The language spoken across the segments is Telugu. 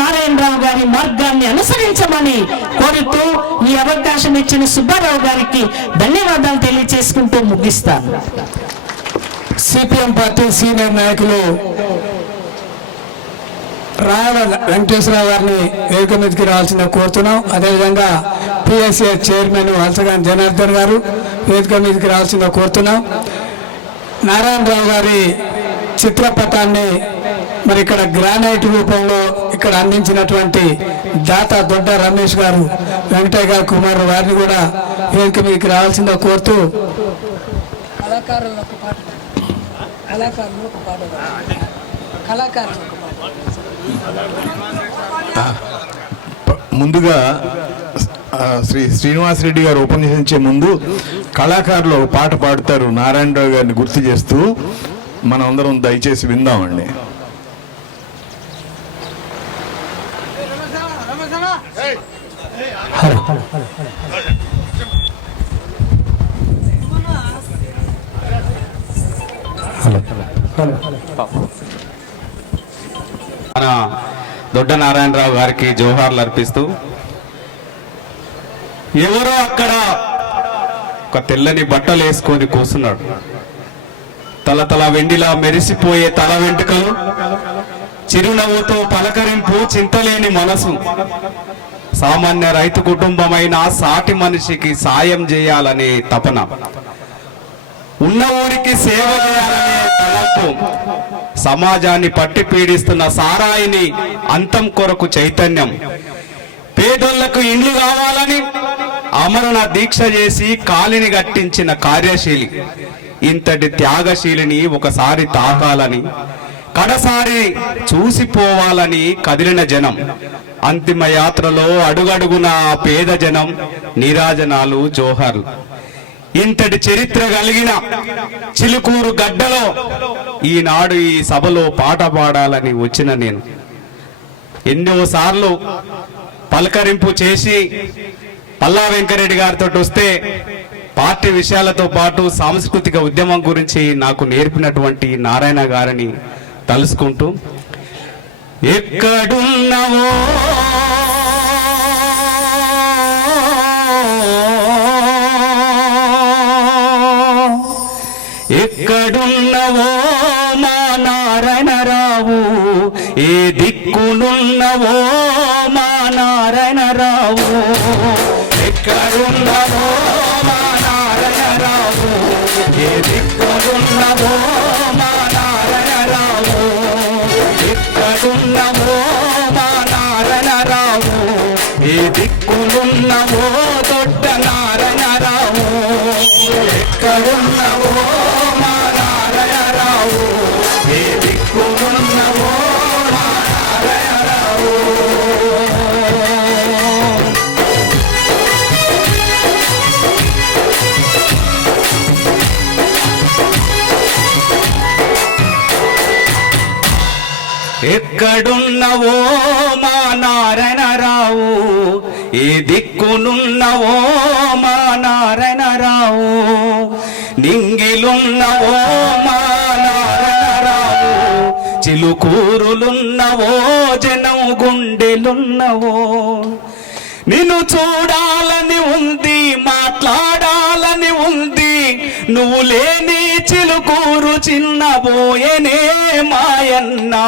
నారాయణరావు గారి మార్గాన్ని అనుసరించమని కోరుతూ ఈ అవకాశం ఇచ్చిన సుబ్బారావు గారికి ధన్యవాదాలు తెలియజేసుకుంటూ ముగిస్తాను. సిపిఎం పార్టీ సీనియర్ నాయకులు రాయల వెంకటేశ్వరరావు గారిని వేదిక మీదకి రావాల్సిన కోరుతున్నాం. అదేవిధంగా పిఎస్ఏ చైర్మన్ వలసగాని జనార్దన్ గారు వేదిక మీదకి రావాల్సిన కోరుతున్నాం. నారాయణరావు గారి చిత్రపటాన్ని మరి ఇక్కడ గ్రానైట్ రూపంలో ఇక్కడ అందించినటువంటి దాత దొడ్డ రమేష్ గారు, వెంకటయ్య గారు కుమారు వారిని కూడా వేదిక మీదకి రావాల్సిందో కోరుతూ ముందుగా శ్రీ శ్రీనివాసరెడ్డి గారు ఉపన్యసించే ముందు కళాకారులు ఒక పాట పాడుతారు. నారాయణరావు గారిని గుర్తు చేస్తూ మనం అందరం దయచేసి విందామండి. మన దొడ్డ నారాయణరావు గారికి జోహార్లు అర్పిస్తూ, ఎవరో అక్కడ ఒక తెల్లని బట్టలు వేసుకొని కూర్చున్నాడు. తల వెండిలా మెరిసిపోయే తల వెంట్రుకలు, చిరునవ్వుతో పలకరింపు, చింతలేని మనసు. సామాన్య రైతు కుటుంబమైన సాటి మనిషికి సాయం చేయాలనే తపన, ఉన్న ఊరికి సేవ చేయాలనే తలంపు, సమాజాన్ని పట్టి పీడిస్తున్న సారాయిని అంతం కొరకు చైతన్యం, పేదోళ్లకు ఇండ్లు కావాలని అమరణ దీక్ష చేసి కాలిని గట్టించిన కార్యశీలి. ఇంతటి త్యాగశీలిని ఒకసారి తాకాలని, కడసారి చూసిపోవాలని కదిలిన జనం. అంతిమ యాత్రలో అడుగడుగున పేద జనం నీరాజనాలు, జోహార్లు. ఇంతటి చరిత్ర కలిగిన చిలుకూరు గడ్డలో ఈనాడు ఈ సభలో పాట పాడాలని వచ్చిన నేను ఎన్నోసార్లు పలకరింపు చేసి పల్లా వెంకరెడ్డి గారితో వస్తే పార్టీ విషయాలతో పాటు సాంస్కృతిక ఉద్యమం గురించి నాకు నేర్పినటువంటి నారాయణ గారిని తలుసుకుంటూ, ఎక్కడున్నావో ఎక్కడున్నవో మా నారాయణరావు, ఏ దిక్కునున్నవో మా నారాయణరావు, ఎక్కడున్నవో మా నారాయణరావు, ఏ దిక్కునున్నవో మా నారాయణరావు, ఎక్కడున్నవో మా నారాయణరావు, ఏ దిక్కునున్నవో దొడ్డ నారాయణరావు, ఎక్కడున్నవో మా నారాయణరావు, ఏ దిక్కునున్నవో మా నారాయణరావు. ఎక్కడున్నవో మా నారాయణరావు, ఏ దిక్కునున్నవో మా నారాయణరావు, నింగిలున్నవో మా నారాయణరావు, చిలుకూరులున్నవో జనం గుండెలున్నవో. నిన్ను చూడాలని ఉంది, మాట్లాడాలని ఉంది, నువ్వు లేని చిలుకూరు చిన్నబోయేనే మాయన్నా.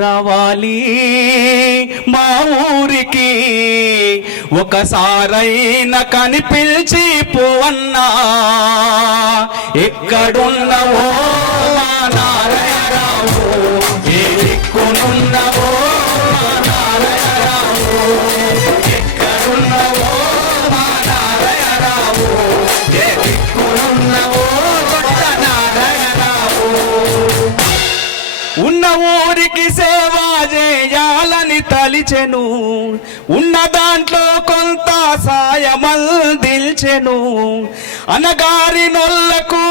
రావాలి మా ఊరికి ఒకసారైనా కనిపించి పోవన్నా. ఎక్కడున్నవో మా నారాయణరావు, ఏ దిక్కునున్నవో మా నారాయణరావు, ఎక్కడున్నవో మా నారాయణరావు, ఏ దిక్కునున్నవో నారాయణరావు. ఉన్న ఊరికి సేవ చేయాలని తలిచెను, ఉన్న దాంట్లో కొంత సాయమందిల్చెను, అనగారినొల్లకు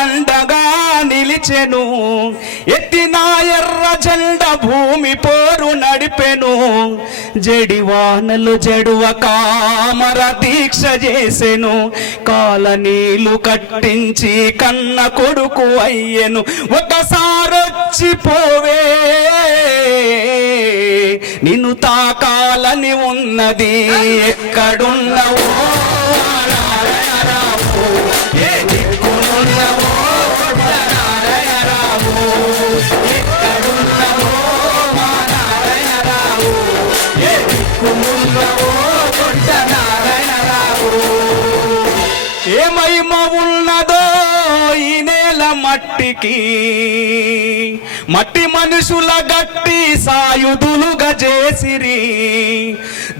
అండగా నిలిచెను, ఎత్తిన ఎర్ర జెండ భూమి పోరు నడిపెను, జడివానలు జడువ కామర దీక్ష చేసెను, కాలనీలు కట్టించి కన్న కొడుకు అయ్యెను. ఒకసారొచ్చి పోవే నిన్ను తాకాలని ఉన్నది ఎక్కడున్నవో నారాయణరావు, ఏ దిక్కునున్నవో నారాయణరావు, ఎక్కడున్నవో మా నారాయణరావు, ఏ దిక్కునున్నవో నారాయణరావు. ఏ మహిమ ఉన్నదో ఈ నేల మట్టికి, మట్టి మనుషుల గట్టి సాయుధులుగా చేసిరి,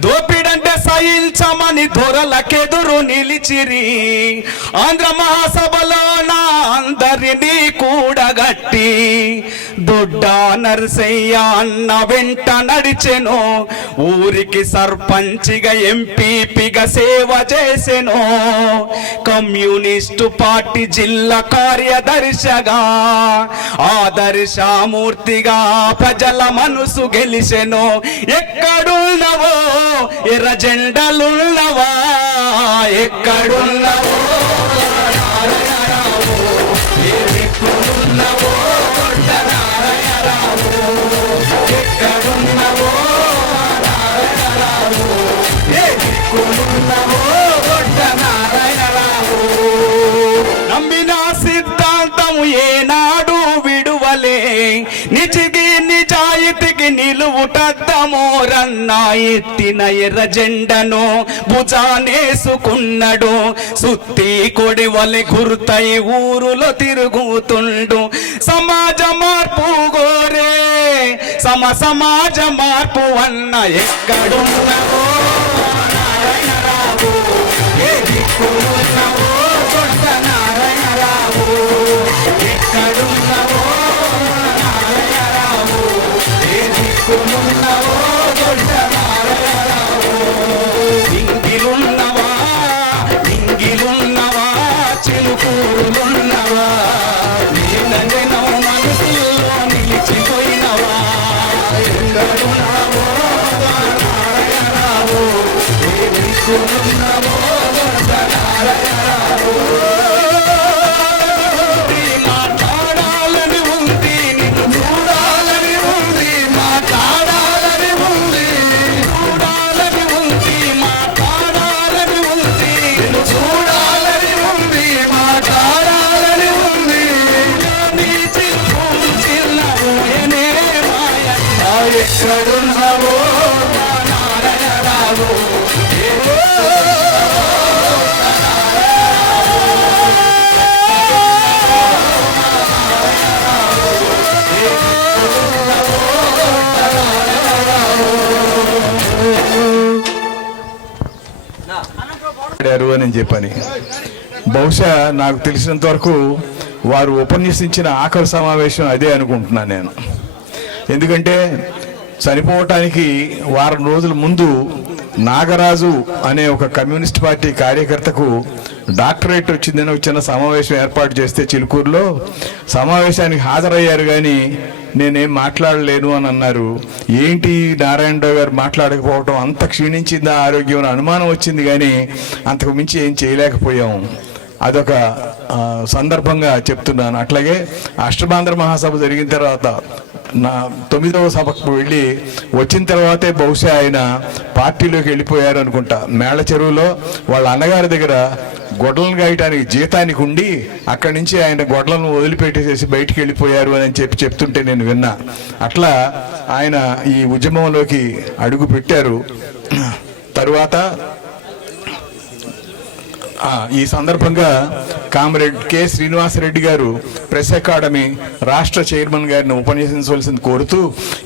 దోపిడంటే సహించమని దొరలకెదురు నిలిచిరి, ఆంధ్ర మహాసభలోన అందరినీ కూడగట్టి దొడ్డ నరసయ్య అన్న వెంట నడిచెను, ఊరికి సర్పంచిగా ఎంపీపీగా సేవ చేసెను, కమ్యూనిస్టు పార్టీ జిల్లా కార్యదర్శిగా ఆదర్శమూర్తిగా ప్రజల మనసు గెలిచెను. ఎక్కడున్నవో ఎర్ర జెండలున్నవా, ఎక్కడున్నవో నారాయణరావు, ఏ దిక్కులున్నవో నారాయణరావు, ఎక్కడున్నవో నారాయణరావు, ఏ దిక్కులున్నవో నారాయణరావు. నమ్మిన సిద్ధాంతము ఏనాడు విడువలే, నిచిగి నిజాయితీకి నిలువుటద్దమోరన్నా ఎత్తిన ఎర్ర జెండను భుజానేసుకున్నాడు, సుత్తి కొడివలి గుర్తై ఊరులో తిరుగుతుండు, సమాజ మార్పు గోరే సమాజ మార్పు అన్న ఎక్కడున్నవో నారాయణరావు, ఏ దిక్కులున్నవో నారాయణరావు, ఎక్కడున్నవో నారాయణరావు, ఏ దిక్కులున్నవో నారాయణరావు. ఇంగిలున్నవా ఇంగిలున్నవా చిలుకూరులున్నవా, నిన్నో మనసులో నిలిచిపోయినవా, ఎక్కడున్నవో నారాయణరావు, ఏ దిక్కులున్నవో నారాయణరావు. మాట్లాడాలని ఉంది, నిన్ను చూడాలని ఉంది, మాట్లాడాలని ఉంది, చూడాలని ఉంది, మాట్లాడాలని ఉంది, నిన్ను చూడాలని ఉంది, మాట్లాడాలని ఉంది, నీ చిల్లు చిల్లబోయనే మాయ, ఎక్కడున్నావో మా నారాయణరావు, అని చెప్పని. బహుశా నాకు తెలిసినంత వరకు వారు ఉపన్యసించిన ఆఖరి సమావేశం అదే అనుకుంటున్నాను నేను. ఎందుకంటే చనిపోవటానికి వారం రోజుల ముందు నాగరాజు అనే ఒక కమ్యూనిస్ట్ పార్టీ కార్యకర్తకు డాక్టరేట్ వచ్చిందని ఒక చిన్న సమావేశం ఏర్పాటు చేస్తే చిలుకూరులో సమావేశానికి హాజరయ్యారు, కానీ నేనేం మాట్లాడలేను అని అన్నారు. ఏంటి నారాయణరావు గారు మాట్లాడకపోవటం, అంత క్షీణించిందా ఆరోగ్యం అని అనుమానం వచ్చింది, కానీ అంతకు మించి ఏం చేయలేకపోయాం. అదొక సందర్భంగా చెప్తున్నాను. అట్లాగే అష్టమాంధ్ర మహాసభ జరిగిన తర్వాత నా 9వ సభకు వెళ్ళి వచ్చిన తర్వాతే బహుశా ఆయన పార్టీలోకి వెళ్ళిపోయారు అనుకుంటా. మేళ చెరువులో వాళ్ళ అన్నగారి దగ్గర గొడ్డలను గాయటానికి జీతానికి ఉండి అక్కడి నుంచి ఆయన గొడ్డలను వదిలిపెట్టేసేసి బయటికి వెళ్ళిపోయారు అని చెప్తుంటే నేను విన్నా. అట్లా ఆయన ఈ ఉద్యమంలోకి అడుగు పెట్టారు. తరువాత ఈ సందర్భంగా కామ్రేడ్ కె శ్రీనివాసరెడ్డి గారు ప్రెస్ అకాడమీ రాష్ట్ర చైర్మన్ గారిని ఉపన్యసించవలసింది కోరుతూ,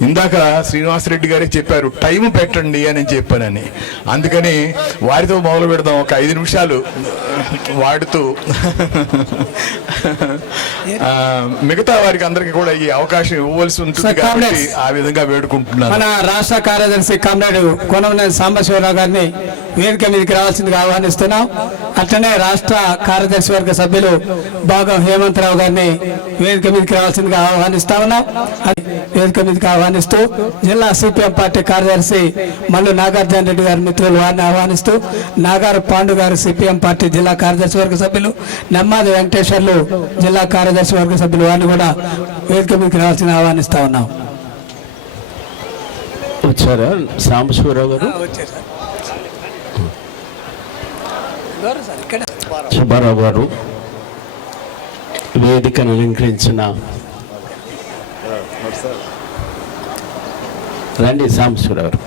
ఇందాక శ్రీనివాసరెడ్డి గారే చెప్పారు టైం పెట్టండి అని చెప్పానని. అందుకని వారితో మొదలు పెడదాం, ఒక 5 నిమిషాలు వాడుతూ మిగతా వారికి అందరికీ కూడా ఈ అవకాశం ఇవ్వవలసి ఉంటుంది కాబట్టి ఆ విధంగా వేడుకుంటున్నాను. మన రాష్ట్ర కార్యదర్శి కామ్రేడ్ కోనమనేని సాంబశివరావు గారిని వేదిక మీదకి రావాల్సిందిగా ఆహ్వానిస్తున్నాం. అట్లనే రాష్ట్ర కార్యదర్శి వర్గ సభ్యులు భాగం హేమంతరావు గారిని వేదిక మీదకి రావాల్సిందిగా ఆహ్వానిస్తా ఉన్నాం. వేదిక మీదకి ఆహ్వానిస్తూ జిల్లా సిపిఎం పార్టీ కార్యదర్శి మల్లు నాగార్జున రెడ్డి గారి మిత్రులు వారిని ఆహ్వానిస్తూ, నాగారు పాండు గారు సిపిఎం పార్టీ జిల్లా కార్యదర్శి వర్గ సభ్యులు, నెమ్మాది వెంకటేశ్వర్లు జిల్లా కార్యదర్శి వర్గ సభ్యులు వారిని కూడా వేదిక మీదకి రావాల్సిందిగా ఆహ్వానిస్తా ఉన్నాం. వచ్చారా సాంబశివరావు గారు? సుబ్బారావు గారు, వేదికను అలంకరించిన రండి సాంబశివరావు గారు,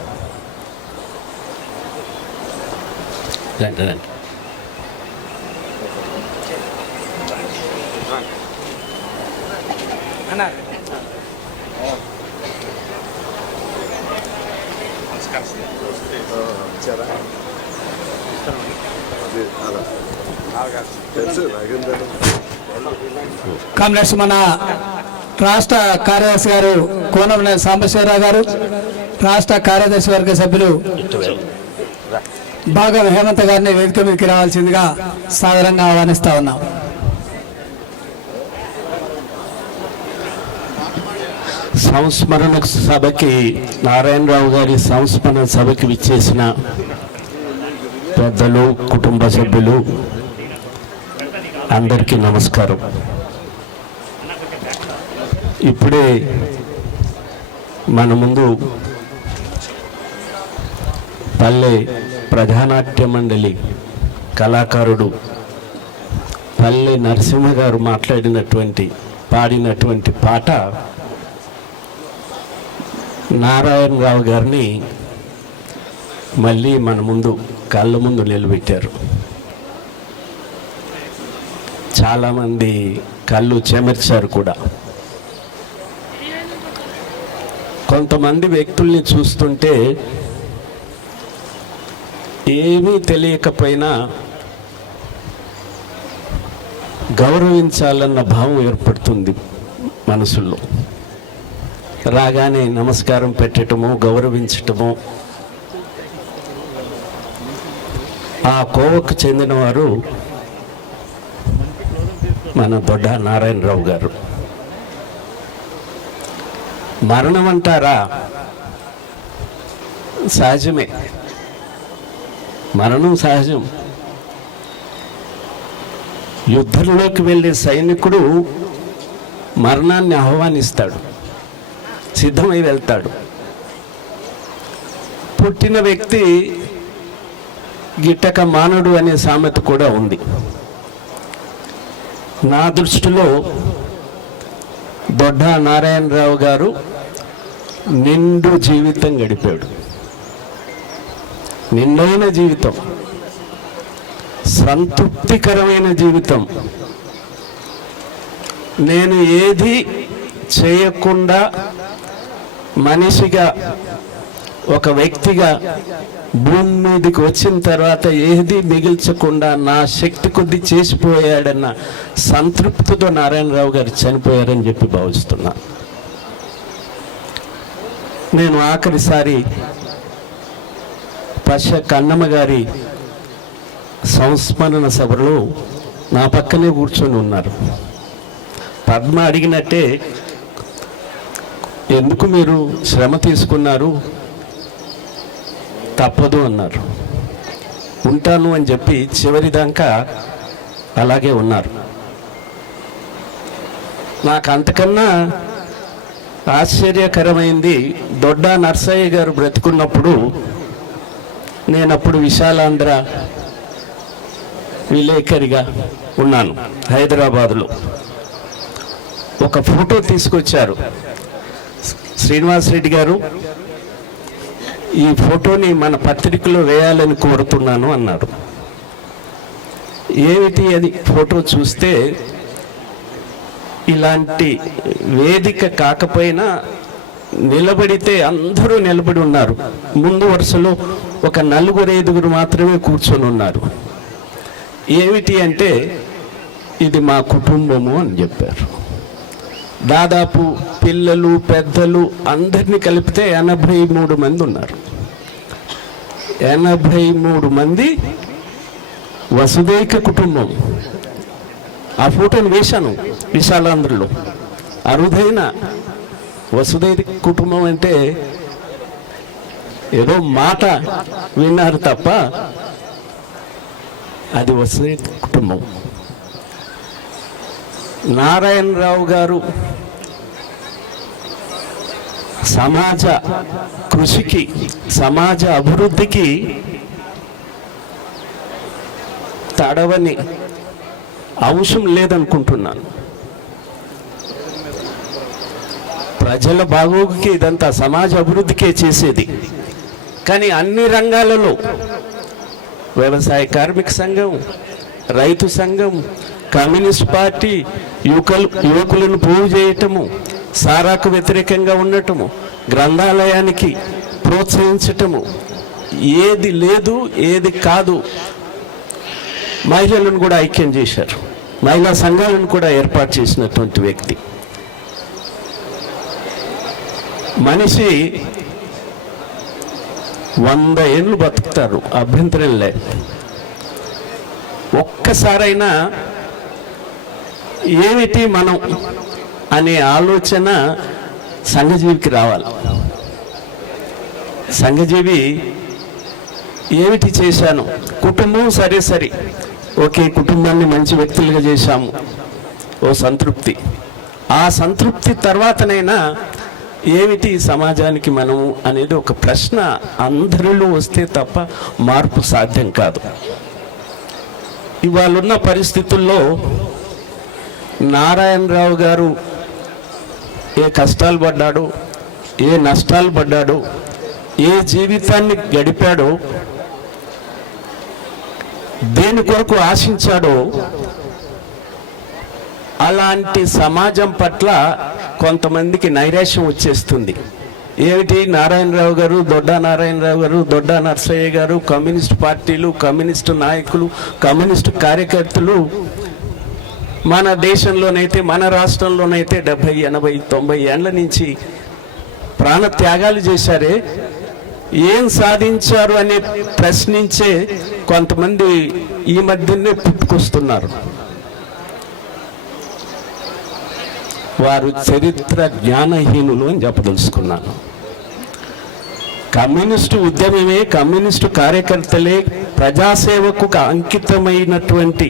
రండి రండి. కామ్రేడ్స్, మన రాష్ట్ర కార్యదర్శి గారు కోనంనేని సాంబశివరావు గారు, రాష్ట్ర కార్యదర్శి వర్గ సభ్యులు భాగం హేమంత్ గారిని వేదిక మీదకి రావాల్సిందిగా సాదరంగా ఆహ్వానిస్తా ఉన్నాం. సంస్మరణ సభకి, నారాయణరావు గారి సంస్మరణ సభకి విచ్చేసిన పెద్దలు, కుటుంబ సభ్యులు అందరికీ నమస్కారం. ఇప్పుడే మన ముందు పల్లె ప్రధానాట్య మండలి కళాకారుడు పల్లె నరసింహ గారు పాడినటువంటి పాట నారాయణరావు గారిని మళ్ళీ మన ముందు కళ్ళ ముందు నిలబెట్టారు. చాలామంది కళ్ళు చెమర్చారు కూడా. కొంతమంది వ్యక్తుల్ని చూస్తుంటే ఏమీ తెలియకపోయినా గౌరవించాలన్న భావం ఏర్పడుతుంది మనసులో. రాగానే నమస్కారం పెట్టటము, గౌరవించటము. ఆ కోవకు చెందినవారు మన దొడ్డ నారాయణరావు గారు. మరణం అంటారా, సహజమే, మరణం సహజం. యుద్ధంలోకి వెళ్ళే సైనికుడు మరణాన్ని ఆహ్వానిస్తాడు, సిద్ధమై వెళ్తాడు. పుట్టిన వ్యక్తి గిట్టక మానడు అనే సామెత కూడా ఉంది. నా దృష్టిలో దొడ్డ నారాయణరావు గారు నిండు జీవితం గడిపాడు. నిండైన జీవితం, సంతృప్తికరమైన జీవితం. నేను ఏది చేయకుండా మనిషిగా, ఒక వ్యక్తిగా భూమి మీదకి వచ్చిన తర్వాత ఏది మిగిల్చకుండా నా శక్తి కొద్దీ చేసిపోయాడన్న సంతృప్తితో నారాయణరావు గారు చనిపోయారని చెప్పి భావిస్తున్నా. నేను ఆఖరిసారి పశ్చ కన్నమ్మ గారి సంస్మరణ సభలో నా పక్కనే కూర్చొని ఉన్నారు. పద్మ అడిగినట్టే, ఎందుకు మీరు శ్రమ తీసుకున్నారు, తప్పదు అన్నారు. ఉంటాను అని చెప్పి చివరిదాకా అలాగే ఉన్నారు. నాకు అంతకన్నా ఆశ్చర్యకరమైంది, దొడ్డ నర్సయ్య గారు బ్రతుకున్నప్పుడు నేనప్పుడు విశాలాంధ్ర విలేకరిగా ఉన్నాను హైదరాబాదులో. ఒక ఫోటో తీసుకొచ్చారు. శ్రీనివాసరెడ్డి గారు, ఈ ఫోటోని మన పత్రికలో వేయాలని కోరుతున్నాను అన్నారు. ఏమిటి అది? ఫోటో చూస్తే ఇలాంటి వేదిక కాకపోయినా నిలబడితే అందరూ నిలబడి ఉన్నారు. ముందు వరుసలో ఒక 4-5 మాత్రమే కూర్చొని ఉన్నారు. ఏమిటి అంటే, ఇది మా కుటుంబము అని చెప్పారు. దాదాపు పిల్లలు, పెద్దలు అందరినీ కలిపితే 83 మంది ఉన్నారు. 83 మంది వసుదైక కుటుంబం. ఆ ఫోటోని వేశాను విశాలాంధ్రలో. అరుదైన వసుదైక కుటుంబం అంటే ఏదో మాట విన్నారు తప్ప అది వసుదైక కుటుంబం. నారాయణరావు గారు సమాజ కృషికి, సమాజ అభివృద్ధికి తడవని అంశం లేదనుకుంటున్నాను. ప్రజల బాగోగుకి ఇదంతా సమాజ అభివృద్ధికే చేసేది. కానీ అన్ని రంగాలలో వ్యవసాయ కార్మిక సంఘం, రైతు సంఘం, కమ్యూనిస్ట్ పార్టీ, యువకులను పోగు చేయటము, సారాకు వ్యతిరేకంగా ఉండటము, గ్రంథాలయానికి ప్రోత్సహించటము, ఏది లేదు ఏది కాదు. మహిళలను కూడా ఐక్యం చేశారు, మహిళా సంఘాలను కూడా ఏర్పాటు చేసినటువంటి వ్యక్తి. మనిషి 100 ఏళ్ళు బతుకుతారు, అభ్యంతరం లేదు. ఒక్కసారైనా ఏమిటి మనం అనే ఆలోచన సంఘజీవికి రావాలి. సంఘజీవి ఏమిటి చేశాను, కుటుంబం సరే ఓకే, కుటుంబాన్ని మంచి వ్యక్తులుగా చేశాము, ఓ సంతృప్తి. ఆ సంతృప్తి తర్వాతనైనా ఏమిటి సమాజానికి మనము అనేది ఒక ప్రశ్న అందరిలో వస్తే తప్ప మార్పు సాధ్యం కాదు. ఇవాళున్న పరిస్థితుల్లో నారాయణరావు గారు ఏ కష్టాలు పడ్డాడో, ఏ నష్టాలు పడ్డాడో, ఏ జీవితాన్ని గడిపాడో, దేని కొరకు ఆశించాడో, అలాంటి సమాజం పట్ల కొంతమందికి నైరాశ్యం వచ్చేస్తుంది. ఏమిటి నారాయణరావు గారు, దొడ్డా నారాయణరావు గారు, దొడ్డా నర్సయ్య గారు, కమ్యూనిస్ట్ పార్టీలు, కమ్యూనిస్టు నాయకులు, కమ్యూనిస్టు కార్యకర్తలు మన దేశంలోనైతే, మన రాష్ట్రంలోనైతే 70, 80, 90 ఏళ్ల నుంచి ప్రాణ త్యాగాలు చేశారే, ఏం సాధించారు అనే ప్రశ్నించే కొంతమంది ఈ మధ్యనే పుట్టుకొస్తున్నారు. వారు చరిత్ర జ్ఞానహీనులు అని చెప్పదలుచుకున్నాను. కమ్యూనిస్టు ఉద్యమమే, కమ్యూనిస్టు కార్యకర్తలే, ప్రజాసేవకు అంకితమైనటువంటి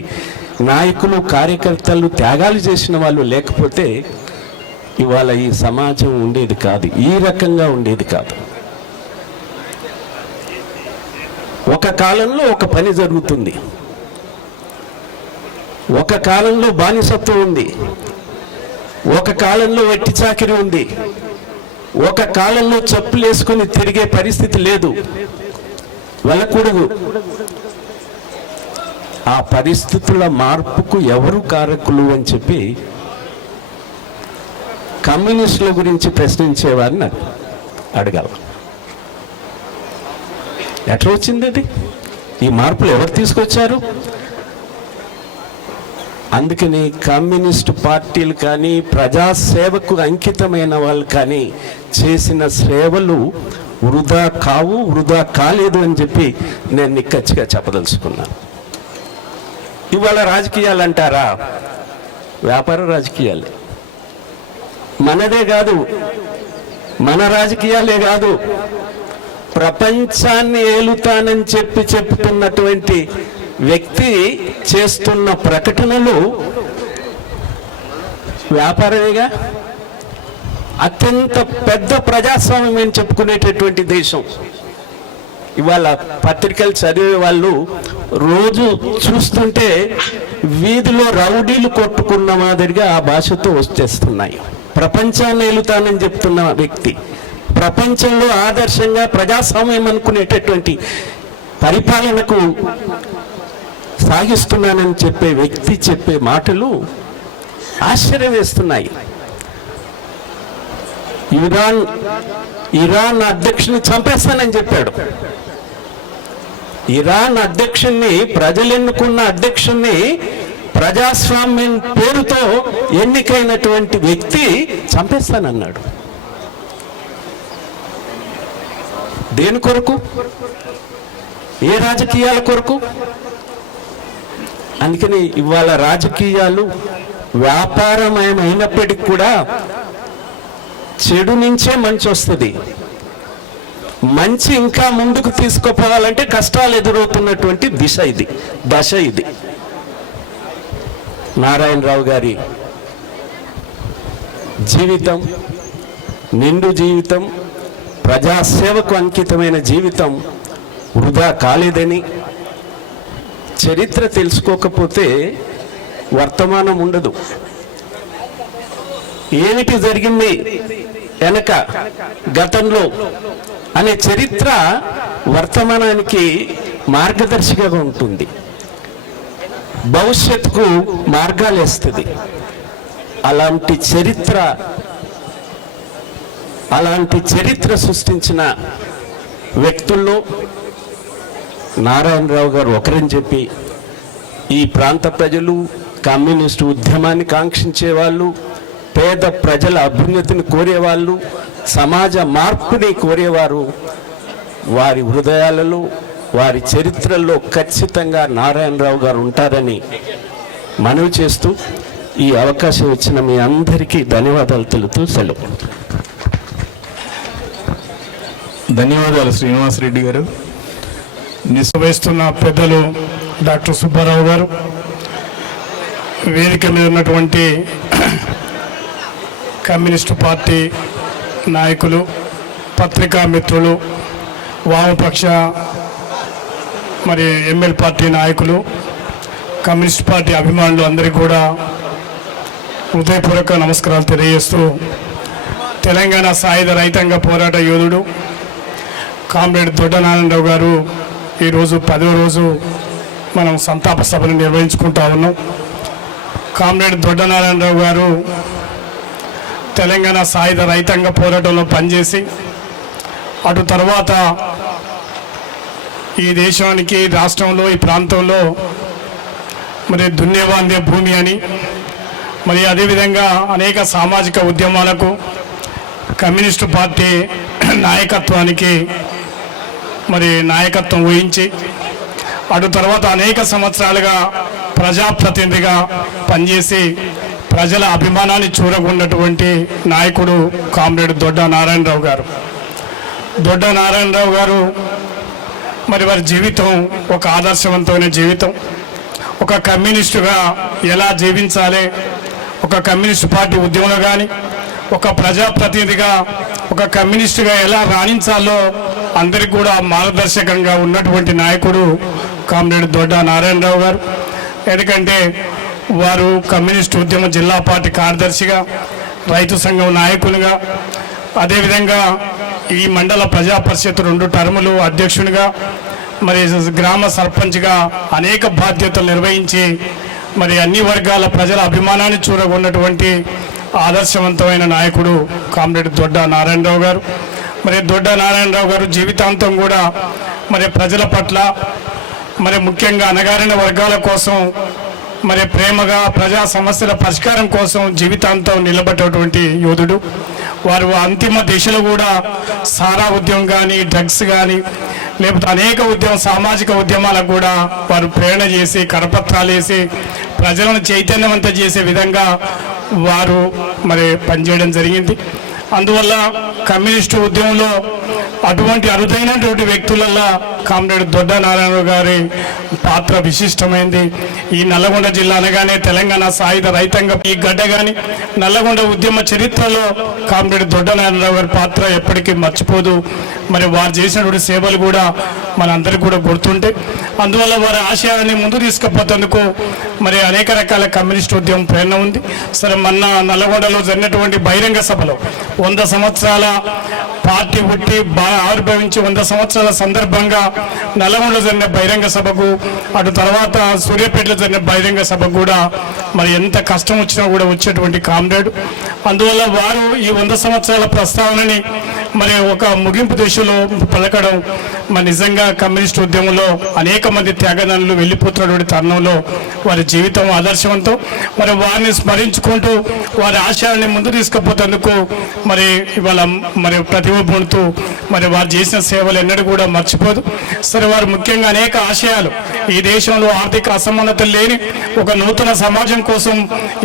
నాయకులు, కార్యకర్తలు, త్యాగాలు చేసిన వాళ్ళు లేకపోతే ఇవాళ ఈ సమాజం ఉండేది కాదు, ఈ రకంగా ఉండేది కాదు. ఒక కాలంలో ఒక పని జరుగుతుంది, ఒక కాలంలో బానిసత్వం ఉంది, ఒక కాలంలో వెట్టి చాకిరి ఉంది, ఒక కాలంలో చెప్పులు వేసుకుని తిరిగే పరిస్థితి లేదు, వెళ్ళకూడదు. ఆ పరిస్థితుల మార్పుకు ఎవరు కారకులు అని చెప్పి కమ్యూనిస్టుల గురించి ప్రశ్నించేవారిని అడగాలి. ఎట్లా వచ్చింది అది? ఈ మార్పులు ఎవరు తీసుకొచ్చారు? అందుకని కమ్యూనిస్టు పార్టీలు కానీ, ప్రజాసేవకు అంకితమైన వాళ్ళు కానీ చేసిన సేవలు వృధా కావు, వృధా కాలేదు అని చెప్పి నేను నిక్కచ్చిగా చెప్పదలుచుకున్నాను. ఇవాళ రాజకీయాలు అంటారా, వ్యాపార రాజకీయాలే. మనదే కాదు, మన రాజకీయాలే కాదు, ప్రపంచాన్ని ఏలుతానని చెప్పుతున్నటువంటి వ్యక్తి చేస్తున్న ప్రకటనలు వ్యాపారమేగా. అత్యంత పెద్ద ప్రజాస్వామ్యం అని చెప్పుకునేటటువంటి దేశం. ఇవాళ పత్రికలు చదివే వాళ్ళు రోజు చూస్తుంటే వీధిలో రౌడీలు కొట్టుకున్న మాదిరిగా ఆ భాషతో వచ్చేస్తున్నాయి. ప్రపంచాన్ని ఏలుతానని చెప్తున్న వ్యక్తి, ప్రపంచంలో ఆదర్శంగా ప్రజాస్వామ్యం అనుకునేటటువంటి పరిపాలనకు సాగిస్తున్నానని చెప్పే వ్యక్తి చెప్పే మాటలు ఆశ్చర్యం వేస్తున్నాయి. ఇరాన్ అధ్యక్షుని చంపేస్తానని చెప్పాడు. ఇరాన్ అధ్యక్షుణ్ణి, ప్రజలు ఎన్నుకున్న అధ్యక్షుణ్ణి, ప్రజాస్వామ్యం పేరుతో ఎన్నికైనటువంటి వ్యక్తి చంపేస్తానన్నాడు. దేని కొరకు? ఏ రాజకీయాల కొరకు? అందుకని ఇవాళ రాజకీయాలు వ్యాపారమయమైనప్పటికీ కూడా చెడు నుంచే మంచి వస్తుంది. మంచి ఇంకా ముందుకు తీసుకుపోవాలంటే కష్టాలు ఎదురవుతున్నటువంటి దశ ఇది. నారాయణరావు గారి జీవితం, నిండు జీవితం, ప్రజాసేవకు అంకితమైన జీవితం వృధా కాలేదని, చరిత్ర తెలుసుకోకపోతే వర్తమానం ఉండదు. ఏమిటి జరిగింది వెనక గతంలో అనే చరిత్ర వర్తమానానికి మార్గదర్శిగా ఉంటుంది, భవిష్యత్తుకు మార్గాలు వేస్తుంది. అలాంటి చరిత్ర సృష్టించిన వ్యక్తుల్లో నారాయణరావు గారు ఒకరని చెప్పి ఈ ప్రాంత ప్రజలు కమ్యూనిస్టు ఉద్యమాన్ని కాంక్షించే వాళ్ళు, పేద ప్రజల అభ్యున్నతిని కోరేవాళ్ళు, సమాజ మార్పుని కోరేవారు వారి హృదయాలలో, వారి చరిత్రల్లో ఖచ్చితంగా నారాయణరావు గారు ఉంటారని మనవి చేస్తూ ఈ అవకాశం ఇచ్చిన మీ అందరికీ ధన్యవాదాలు తెలుపుతూ సెలవు. ధన్యవాదాలు శ్రీనివాసరెడ్డి గారు. నిర్వహిస్తున్న పెద్దలు డాక్టర్ సుబ్బారావు గారు, వేదిక మీద ఉన్నటువంటి కమ్యూనిస్టు పార్టీ నాయకులు, పత్రికా మిత్రులు, వామపక్ష మరి ఎంఎల్ పార్టీ నాయకులు, కమ్యూనిస్ట్ పార్టీ అభిమానులు అందరికీ కూడా హృదయపూర్వక నమస్కారాలు తెలియజేస్తూ, తెలంగాణ సాయుధ రైతాంగ పోరాట యోధుడు కామ్రేడ్ దొడ్డ నారాయణరావు గారు ఈరోజు 10వ రోజు మనం సంతాప సభను నిర్వహించుకుంటా ఉన్నాం. కామ్రేడ్ దొడ్డ నారాయణరావు గారు తెలంగాణ సాయుధ రైతాంగ పోరాటంలో పనిచేసి అటు తర్వాత ఈ దేశానికి, రాష్ట్రంలో, ఈ ప్రాంతంలో మరి దున్నేవాందే భూమి అని, మరి అదేవిధంగా అనేక సామాజిక ఉద్యమాలకు, కమ్యూనిస్టు పార్టీ నాయకత్వానికి మరి నాయకత్వం వహించి అటు తర్వాత అనేక సంవత్సరాలుగా ప్రజాప్రతినిధిగా పనిచేసి ప్రజల అభిమానాన్ని చూరగొన్నటువంటి నాయకుడు కామ్రేడ్ దొడ్డ నారాయణరావు గారు. దొడ్డ నారాయణరావు గారు మరి వారి జీవితం ఒక ఆదర్శవంతమైన జీవితం. ఒక కమ్యూనిస్టుగా ఎలా జీవించాలి, ఒక కమ్యూనిస్టు పార్టీ ఉద్యమంలో కానీ, ఒక ప్రజాప్రతినిధిగా, ఒక కమ్యూనిస్టుగా ఎలా రాణించాలో అందరికీ కూడా మార్గదర్శకంగా ఉన్నటువంటి నాయకుడు కామ్రేడ్ దొడ్డ నారాయణరావు గారు. ఎందుకంటే వారు కమ్యూనిస్టు ఉద్యమ జిల్లా పార్టీ కార్యదర్శిగా, రైతు సంఘం నాయకునిగా, అదేవిధంగా ఈ మండల ప్రజా పరిషత్ 2 టర్ములు అధ్యక్షునిగా, మరి గ్రామ సర్పంచ్గా అనేక బాధ్యతలు నిర్వహించి మరి అన్ని వర్గాల ప్రజల అభిమానాన్ని చూరగొన్నటువంటి ఆదర్శవంతమైన నాయకుడు కామ్రేడ్ దొడ్డ నారాయణరావు గారు. మరి దొడ్డ నారాయణరావు గారు జీవితాంతం కూడా మరి ప్రజల పట్ల, మరి ముఖ్యంగా అణగారిన వర్గాల కోసం మరి ప్రేమగా ప్రజా సమస్యల పరిష్కారం కోసం జీవితాంతం నిలబడ్డటువంటి యోధుడు. వారు అంతిమ దిశలో కూడా సారా ఉద్యమం కానీ, డ్రగ్స్ కానీ, లేకపోతే అనేక సామాజిక ఉద్యమాలకు కూడా వారు ప్రేరణ చేసి, కరపత్రాలు వేసి ప్రజలను చైతన్యవంతం చేసే విధంగా వారు మరి పనిచేయడం జరిగింది. అందువల్ల కమ్యూనిస్టు ఉద్యమంలో అటువంటి అరుదైనటువంటి వ్యక్తులలో కామ్రేడ్ దొడ్డ నారాయణరావు గారి పాత్ర విశిష్టమైంది. ఈ నల్లగొండ జిల్లా అనగానే తెలంగాణ సాయుధ రైతాంగ ఈ గడ్డ కానీ, నల్లగొండ ఉద్యమ చరిత్రలో కామ్రేడ్ దొడ్డ నారాయణరావు గారి పాత్ర ఎప్పటికీ మర్చిపోదు. మరి వారు చేసినటువంటి సేవలు కూడా మనందరికీ కూడా గుర్తుంటాయి. అందువల్ల వారి ఆశయాన్ని ముందు తీసుకుపోతేందుకు మరి అనేక రకాల కమ్యూనిస్ట్ ఉద్యమం ప్రేరణ ఉంది. సరే, మొన్న నల్లగొండలో జరిగినటువంటి బహిరంగ సభలో 100 సంవత్సరాల పార్టీ పుట్టి ఆవిర్భవించి 100 సంవత్సరాల సందర్భంగా నల్లగొండలో జరిగిన బహిరంగ సభకు, అటు తర్వాత సూర్యాపేటలో జరిగిన బహిరంగ సభకు కూడా మరి ఎంత కష్టం వచ్చినా కూడా వచ్చేటువంటి కామ్రేడ్. అందువల్ల వారు ఈ 100 సంవత్సరాల ప్రస్తావనని మరి ఒక ముగింపు దిశలో పలకడం మరి నిజంగా కమ్యూనిస్ట్ ఉద్యమంలో అనేక మంది త్యాగదానులు వెళ్ళిపోతున్నటువంటి తరుణంలో వారి జీవితం ఆదర్శవంతం. మరి వారిని స్మరించుకుంటూ వారి ఆశయాన్ని ముందు తీసుకుపోతేందుకు మరి ఇవాళ మరి ప్రతిభ పొందుతూ మరి వారు చేసిన సేవలు ఎన్నడూ కూడా మర్చిపోదు. సరే, వారు ముఖ్యంగా అనేక ఆశయాలు, ఈ దేశంలో ఆర్థిక అసమానతలు లేని ఒక నూతన సమాజం కోసం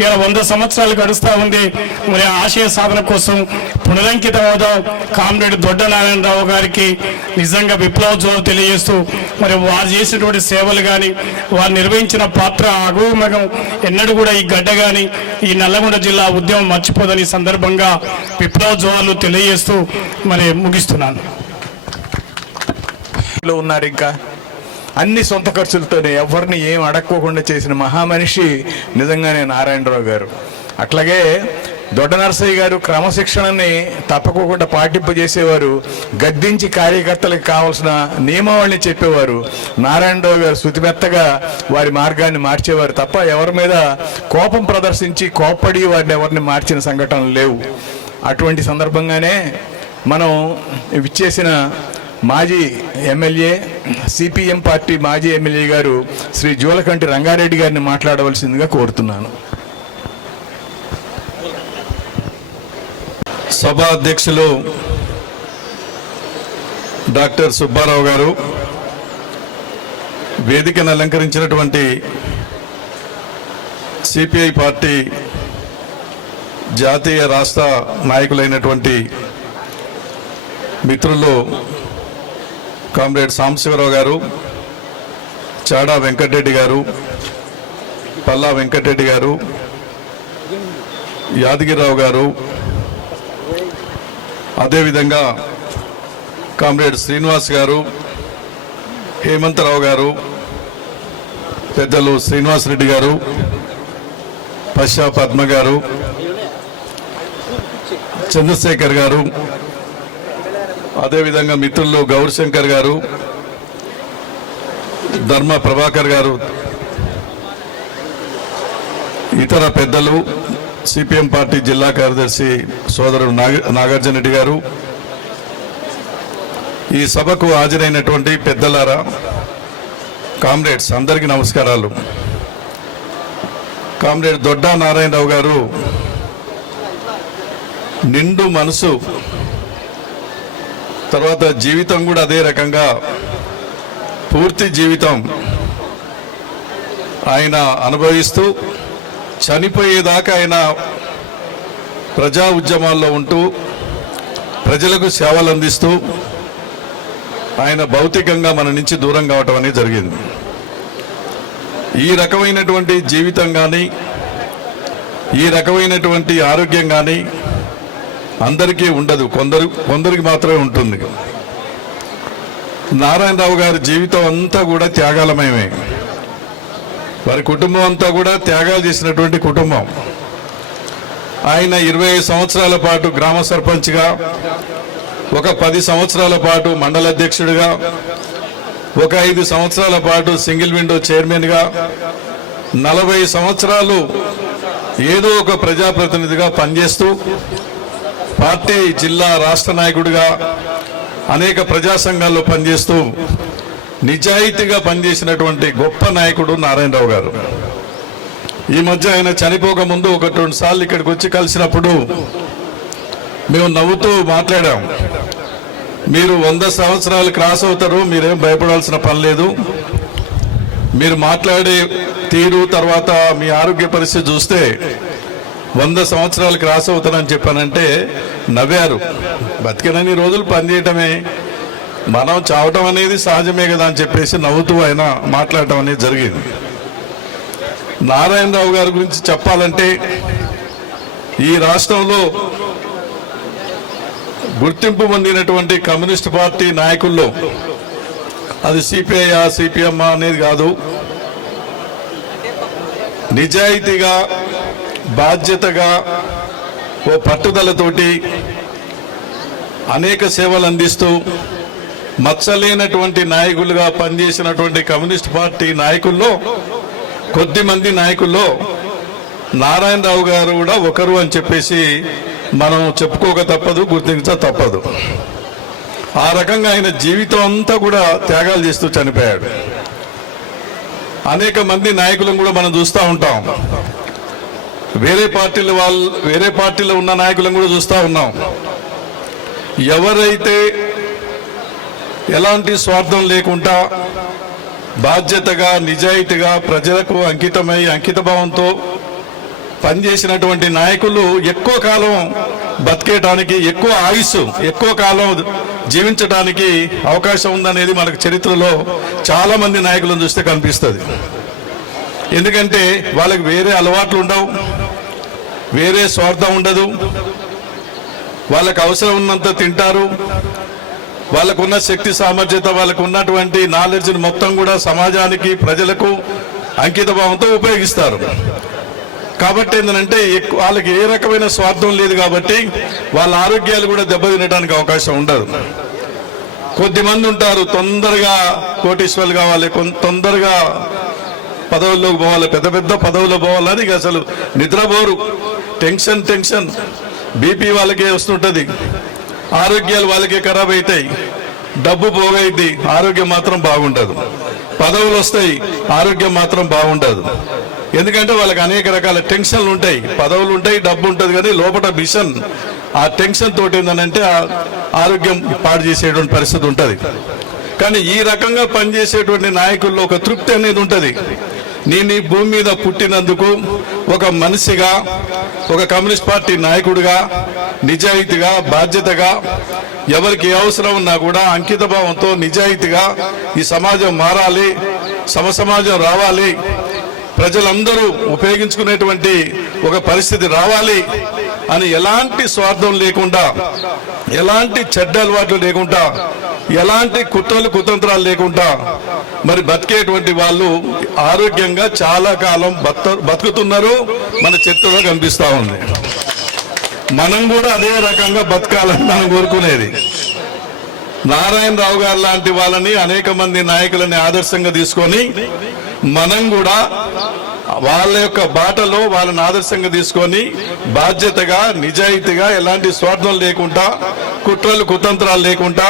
ఇలా 100 సంవత్సరాలు గడుస్తూ ఉంది. మరి ఆశయ సాధన కోసం పునరంకితం అవుదాం, కామ్రేడ్ దొడ్డ నారాయణరావు గారికి నిజంగా విప్లవోత్సవాలు తెలియజేస్తూ మరి వారు చేసినటువంటి సేవలు కానీ వారు నిర్వహించిన పాత్ర అగోమగం ఎన్నడూ కూడా ఈ గడ్డ కానీ ఈ నల్లగొండ జిల్లా ఉద్యమం మర్చిపోదని సందర్భంగా విప్లవోత్సవాలు తెలియజేస్తూ మరి ముగిస్తున్నాను. ఉన్నారు ఇంకా అన్ని సొంత ఖర్చులతోనే ఎవరిని ఏం అడక్కోకుండా చేసిన మహామనిషి నిజంగానే నారాయణరావు గారు. అట్లాగే దొడ్డ నరసయ్య గారు క్రమశిక్షణని తప్పకోకుండా పాటింపజేసేవారు. గద్దించి కార్యకర్తలకు కావాల్సిన నియమావళిని చెప్పేవారు. నారాయణరావు గారు శృతిమెత్తగా వారి మార్గాన్ని మార్చేవారు తప్ప ఎవరి మీద కోపం ప్రదర్శించి కోప్పడి వారిని ఎవరిని మార్చిన సంఘటనలు లేవు. అటువంటి సందర్భంగానే మనం విచ్చేసిన మాజీ ఎమ్మెల్యే సిపిఎం పార్టీ మాజీ ఎమ్మెల్యే గారు శ్రీ జూలకంటి రంగారెడ్డి గారిని మాట్లాడవలసిందిగా కోరుతున్నాను. సభా అధ్యక్షులు డాక్టర్ సుబ్బారావు గారు, వేదికను అలంకరించినటువంటి సిపిఐ పార్టీ జాతీయ రాష్ట్ర నాయకులైనటువంటి మిత్రులు కామ్రేడ్ సాంబశివరావు గారు, చాడా వెంకటరెడ్డి గారు, పల్లా వెంకటరెడ్డి గారు, యాదగిరిరావు గారు, అదేవిధంగా కామ్రేడ్ శ్రీనివాస్ గారు, హేమంతరావు గారు, పెద్దలు శ్రీనివాస్ రెడ్డి గారు, పశ్చా పద్మ గారు, చంద్రశేఖర్ గారు, అదేవిధంగా మిత్రులు గౌరశంకర్ గారు, ధర్మ ప్రభాకర్ గారు, ఇతర పెద్దలు, సిపిఎం పార్టీ జిల్లా కార్యదర్శి సోదరుడు నాగార్జున రెడ్డి గారు, ఈ సభకు హాజరైనటువంటి పెద్దలారా, కామ్రేడ్స్ అందరికీ నమస్కారాలు. కామ్రేడ్ దొడ్డ నారాయణరావు గారు నిండు మనసు, తర్వాత జీవితం కూడా అదే రకంగా పూర్తి జీవితం ఆయన అనుభవిస్తూ చనిపోయేదాకా ఆయన ప్రజా ఉద్యమాల్లో ఉంటూ ప్రజలకు సేవలు అందిస్తూ ఆయన భౌతికంగా మన నుంచి దూరం కావటం అనేది జరిగింది. ఈ రకమైనటువంటి జీవితం కానీ ఈ రకమైనటువంటి ఆరోగ్యం కానీ అందరికీ ఉండదు, కొందరికి మాత్రమే ఉంటుంది. నారాయణరావు గారి జీవితం అంతా కూడా త్యాగాలమయమే. వారి కుటుంబం అంతా కూడా త్యాగాలు చేసినటువంటి కుటుంబం. ఆయన 25 సంవత్సరాల పాటు గ్రామ సర్పంచ్గా, ఒక 10 సంవత్సరాల పాటు మండల అధ్యక్షుడిగా, ఒక 5 సంవత్సరాల పాటు సింగిల్ విండో చైర్మన్గా, 40 సంవత్సరాలు ఏదో ఒక ప్రజాప్రతినిధిగా పనిచేస్తూ పార్టీ జిల్లా రాష్ట్ర నాయకుడిగా అనేక ప్రజా సంఘాల్లో పనిచేస్తూ నిజాయితీగా పనిచేసినటువంటి గొప్ప నాయకుడు నారాయణరావు గారు. ఈ మధ్య ఆయన చనిపోక ముందు 1-2 సార్లు ఇక్కడికి వచ్చి కలిసినప్పుడు మేము నవ్వుతూ మాట్లాడాం. మీరు 100 సంవత్సరాలు క్రాస్ అవుతారు, మీరేం భయపడాల్సిన పని లేదు, మీరు మాట్లాడే తీరు తర్వాత మీ ఆరోగ్య పరిస్థితి చూస్తే 100 సంవత్సరాలు క్రాస్ అవుతానని చెప్పానంటే నవ్వారు. బతికినన్ని రోజులు పనిచేయటమే, మనం చావటం అనేది సహజమే కదా అని చెప్పేసి నవ్వుతూ ఆయన మాట్లాడటం అనేది జరిగింది. నారాయణరావు గారి గురించి చెప్పాలంటే ఈ రాష్ట్రంలో గుర్తింపు పొందినటువంటి కమ్యూనిస్ట్ పార్టీ నాయకుల్లో, అది సిపిఐ సిపిఎం అనేది కాదు, నిజాయితీగా బాధ్యతగా ఓ పట్టుదలతోటి అనేక సేవలు అందిస్తూ మచ్చలేనటువంటి నాయకులుగా పనిచేసినటువంటి కమ్యూనిస్ట్ పార్టీ నాయకుల్లో, కొద్దిమంది నాయకుల్లో నారాయణరావు గారు కూడా ఒకరు అని చెప్పేసి మనం చెప్పుకోక తప్పదు, గుర్తించ తప్పదు. ఆ రకంగా ఆయన జీవితం అంతా కూడా త్యాగాలు చేస్తూ చనిపోయాడు. అనేక మంది నాయకులను కూడా మనం చూస్తూ ఉంటాం. వేరే పార్టీలో ఉన్న నాయకులను కూడా చూస్తూ ఉన్నాం. ఎవరైతే ఎలాంటి స్వార్థం లేకుండా బాధ్యతగా నిజాయితీగా ప్రజలకు అంకితమై అంకితభావంతో పనిచేసినటువంటి నాయకులు ఎక్కువ కాలం బతికేయటానికి, ఎక్కువ ఆయుస్సు, ఎక్కువ కాలం జీవించడానికి అవకాశం ఉందనేది మనకు చరిత్రలో చాలా మంది నాయకులను చూస్తే కనిపిస్తుంది. ఎందుకంటే వాళ్ళకి వేరే అలవాట్లు ఉండవు, వేరే స్వార్థం ఉండదు, వాళ్ళకు అవసరం ఉన్నంత తింటారు, వాళ్ళకున్న శక్తి సామర్థ్యత, వాళ్ళకు ఉన్నటువంటి నాలెడ్జ్ని మొత్తం కూడా సమాజానికి, ప్రజలకు అంకిత భావంతో ఉపయోగిస్తారు. కాబట్టి ఏంటంటే వాళ్ళకి ఏ రకమైన స్వార్థం లేదు కాబట్టి వాళ్ళ ఆరోగ్యాలు కూడా దెబ్బతినడానికి అవకాశం ఉండదు. కొద్దిమంది ఉంటారు తొందరగా కోటీశ్వర్లు కావాలి, తొందరగా పదవుల్లోకి పోవాలి, పెద్ద పెద్ద పదవుల్లో పోవాలని అసలు నిద్రపోరు. టెన్షన్ బీపీ వాళ్ళకే వస్తుంటుంది, ఆరోగ్యాలు వాళ్ళకే ఖరాబ్ అవుతాయి, డబ్బు పోగైద్ది, ఆరోగ్యం మాత్రం బాగుండదు. పదవులు వస్తాయి, ఆరోగ్యం మాత్రం బాగుండదు. ఎందుకంటే వాళ్ళకి అనేక రకాల టెన్షన్లు ఉంటాయి, పదవులు ఉంటాయి, డబ్బు ఉంటుంది, కానీ లోపల మిషన్ ఆ టెన్షన్ తోటి ఏంటంటే ఆరోగ్యం పాడు చేసేటువంటి పరిస్థితి ఉంటుంది. కానీ ఈ రకంగా పనిచేసేటువంటి నాయకుల్లో ఒక తృప్తి అనేది ఉంటుంది. నేను ఈ భూమి మీద పుట్టినందుకు ఒక మనిషిగా, ఒక కమ్యూనిస్ట్ పార్టీ నాయకుడిగా, నిజాయితీగా, బాధ్యతగా, ఎవరికి ఏ అవసరం ఉన్నా కూడా అంకిత భావంతో నిజాయితీగా ఈ సమాజం మారాలి, సమసమాజం రావాలి, ప్రజలందరూ ఉపయోగించుకునేటువంటి ఒక పరిస్థితి రావాలి అని ఎలాంటి స్వార్థం లేకుండా, ఎలాంటి చెడ్డ అలవాట్లు లేకుండా, ఎలాంటి కుట్రలు కుతంత్రాలు లేకుండా మరి బతికేటువంటి వాళ్ళు ఆరోగ్యంగా చాలా కాలం బతుకుతున్నారు. మన చరిత్రలో కనిపిస్తా ఉంది. మనం కూడా అదే రకంగా బతకాలని మనం కోరుకునేది. నారాయణరావు గారు లాంటి వాళ్ళని, అనేక మంది నాయకులని ఆదర్శంగా తీసుకొని మనం కూడా వాళ్ళ యొక్క బాటలో వాళ్ళని ఆదర్శంగా తీసుకొని బాధ్యతగా, నిజాయితీగా, ఎలాంటి స్వార్థం లేకుండా, కుట్రలు కుతంత్రాలు లేకుండా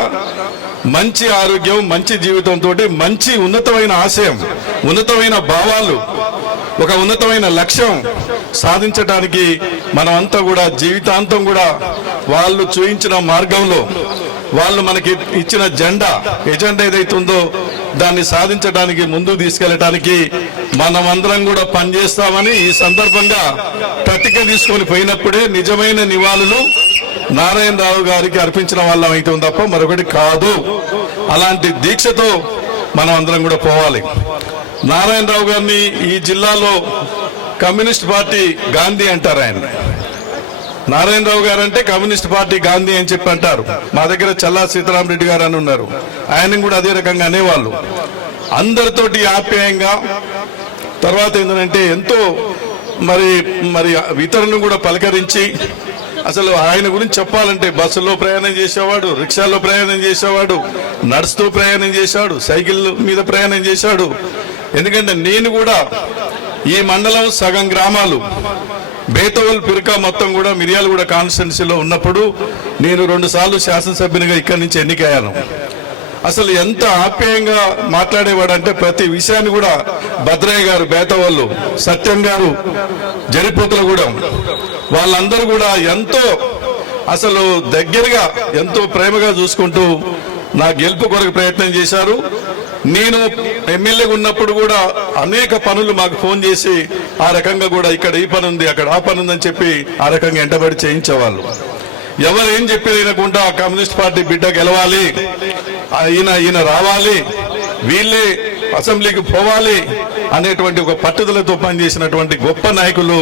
మంచి ఆరోగ్యం, మంచి జీవితంతో, మంచి ఉన్నతమైన ఆశయం, ఉన్నతమైన భావాలు, ఒక ఉన్నతమైన లక్ష్యం సాధించడానికి మనమంతా కూడా జీవితాంతం కూడా వాళ్ళు చూపించిన మార్గంలో, వాళ్ళు మనకి ఇచ్చిన ఎజెండా ఏదైతుందో దాన్ని సాధించడానికి, ముందుకు తీసుకెళ్ళటానికి మనమందరం కూడా పనిచేస్తామని ఈ సందర్భంగా ప్రతిజ్ఞ తీసుకొని పోయినప్పుడే నిజమైన నివాళులు నారాయణరావు గారికి అర్పించిన వాళ్ళం అవుతుంది తప్ప మరొకటి కాదు. అలాంటి దీక్షతో మనం అందరం కూడా పోవాలి. నారాయణరావు గారిని ఈ జిల్లాలో కమ్యూనిస్ట్ పార్టీ గాంధీ అంటారు. ఆయన నారాయణరావు గారు అంటే కమ్యూనిస్ట్ పార్టీ గాంధీ అని చెప్పి అంటారు. మా దగ్గర చల్లా సీతారామరెడ్డి గారు అని ఉన్నారు, ఆయన కూడా అదే రకంగా అనేవాళ్ళు. అందరితోటి ఆప్యాయంగా, తర్వాత ఏంటంటే ఎంతో మరి ఇతరులను కూడా పలకరించి, అసలు ఆయన గురించి చెప్పాలంటే బస్సులో ప్రయాణం చేసేవాడు, రిక్షాలో ప్రయాణం చేసేవాడు, నడుస్తూ ప్రయాణం చేశాడు, సైకిల్ మీద ప్రయాణం చేశాడు. ఎందుకంటే నేను కూడా ఈ మండలం సగం గ్రామాలు బేతవల్ పిరకా మొత్తం కూడా మిర్యాలగూడ కాన్స్టిట్యున్సీలో ఉన్నప్పుడు నేను 2 సార్లు శాసనసభ్యునిగా ఇక్కడి నుంచి ఎన్నికయ్యాను. అసలు ఎంత ఆప్యాయంగా మాట్లాడేవాడంటే ప్రతి విషయాన్ని కూడా భద్రయ్య గారు బేతవల్లు, సత్యం గారు జరిపోతులగూడెం, వాళ్ళందరూ కూడా ఎంతో అసలు దగ్గరగా, ఎంతో ప్రేమగా చూసుకుంటూ నా గెలుపు కొరకు ప్రయత్నం చేశారు. నేను ఎమ్మెల్యేగా ఉన్నప్పుడు కూడా అనేక పనులు మాకు ఫోన్ చేసి ఆ రకంగా కూడా ఇక్కడ ఈ పని ఉంది, అక్కడ ఆ పని ఉందని చెప్పి ఆ రకంగా ఎంటబడి చేయించేవాళ్ళు. ఎవరు ఏం చెప్పి వినకుండా కమ్యూనిస్ట్ పార్టీ బిడ్డ గెలవాలి, ఈయన రావాలి, వీళ్ళే అసెంబ్లీకి పోవాలి అనేటువంటి ఒక పట్టుదలతో పనిచేసినటువంటి గొప్ప నాయకులు,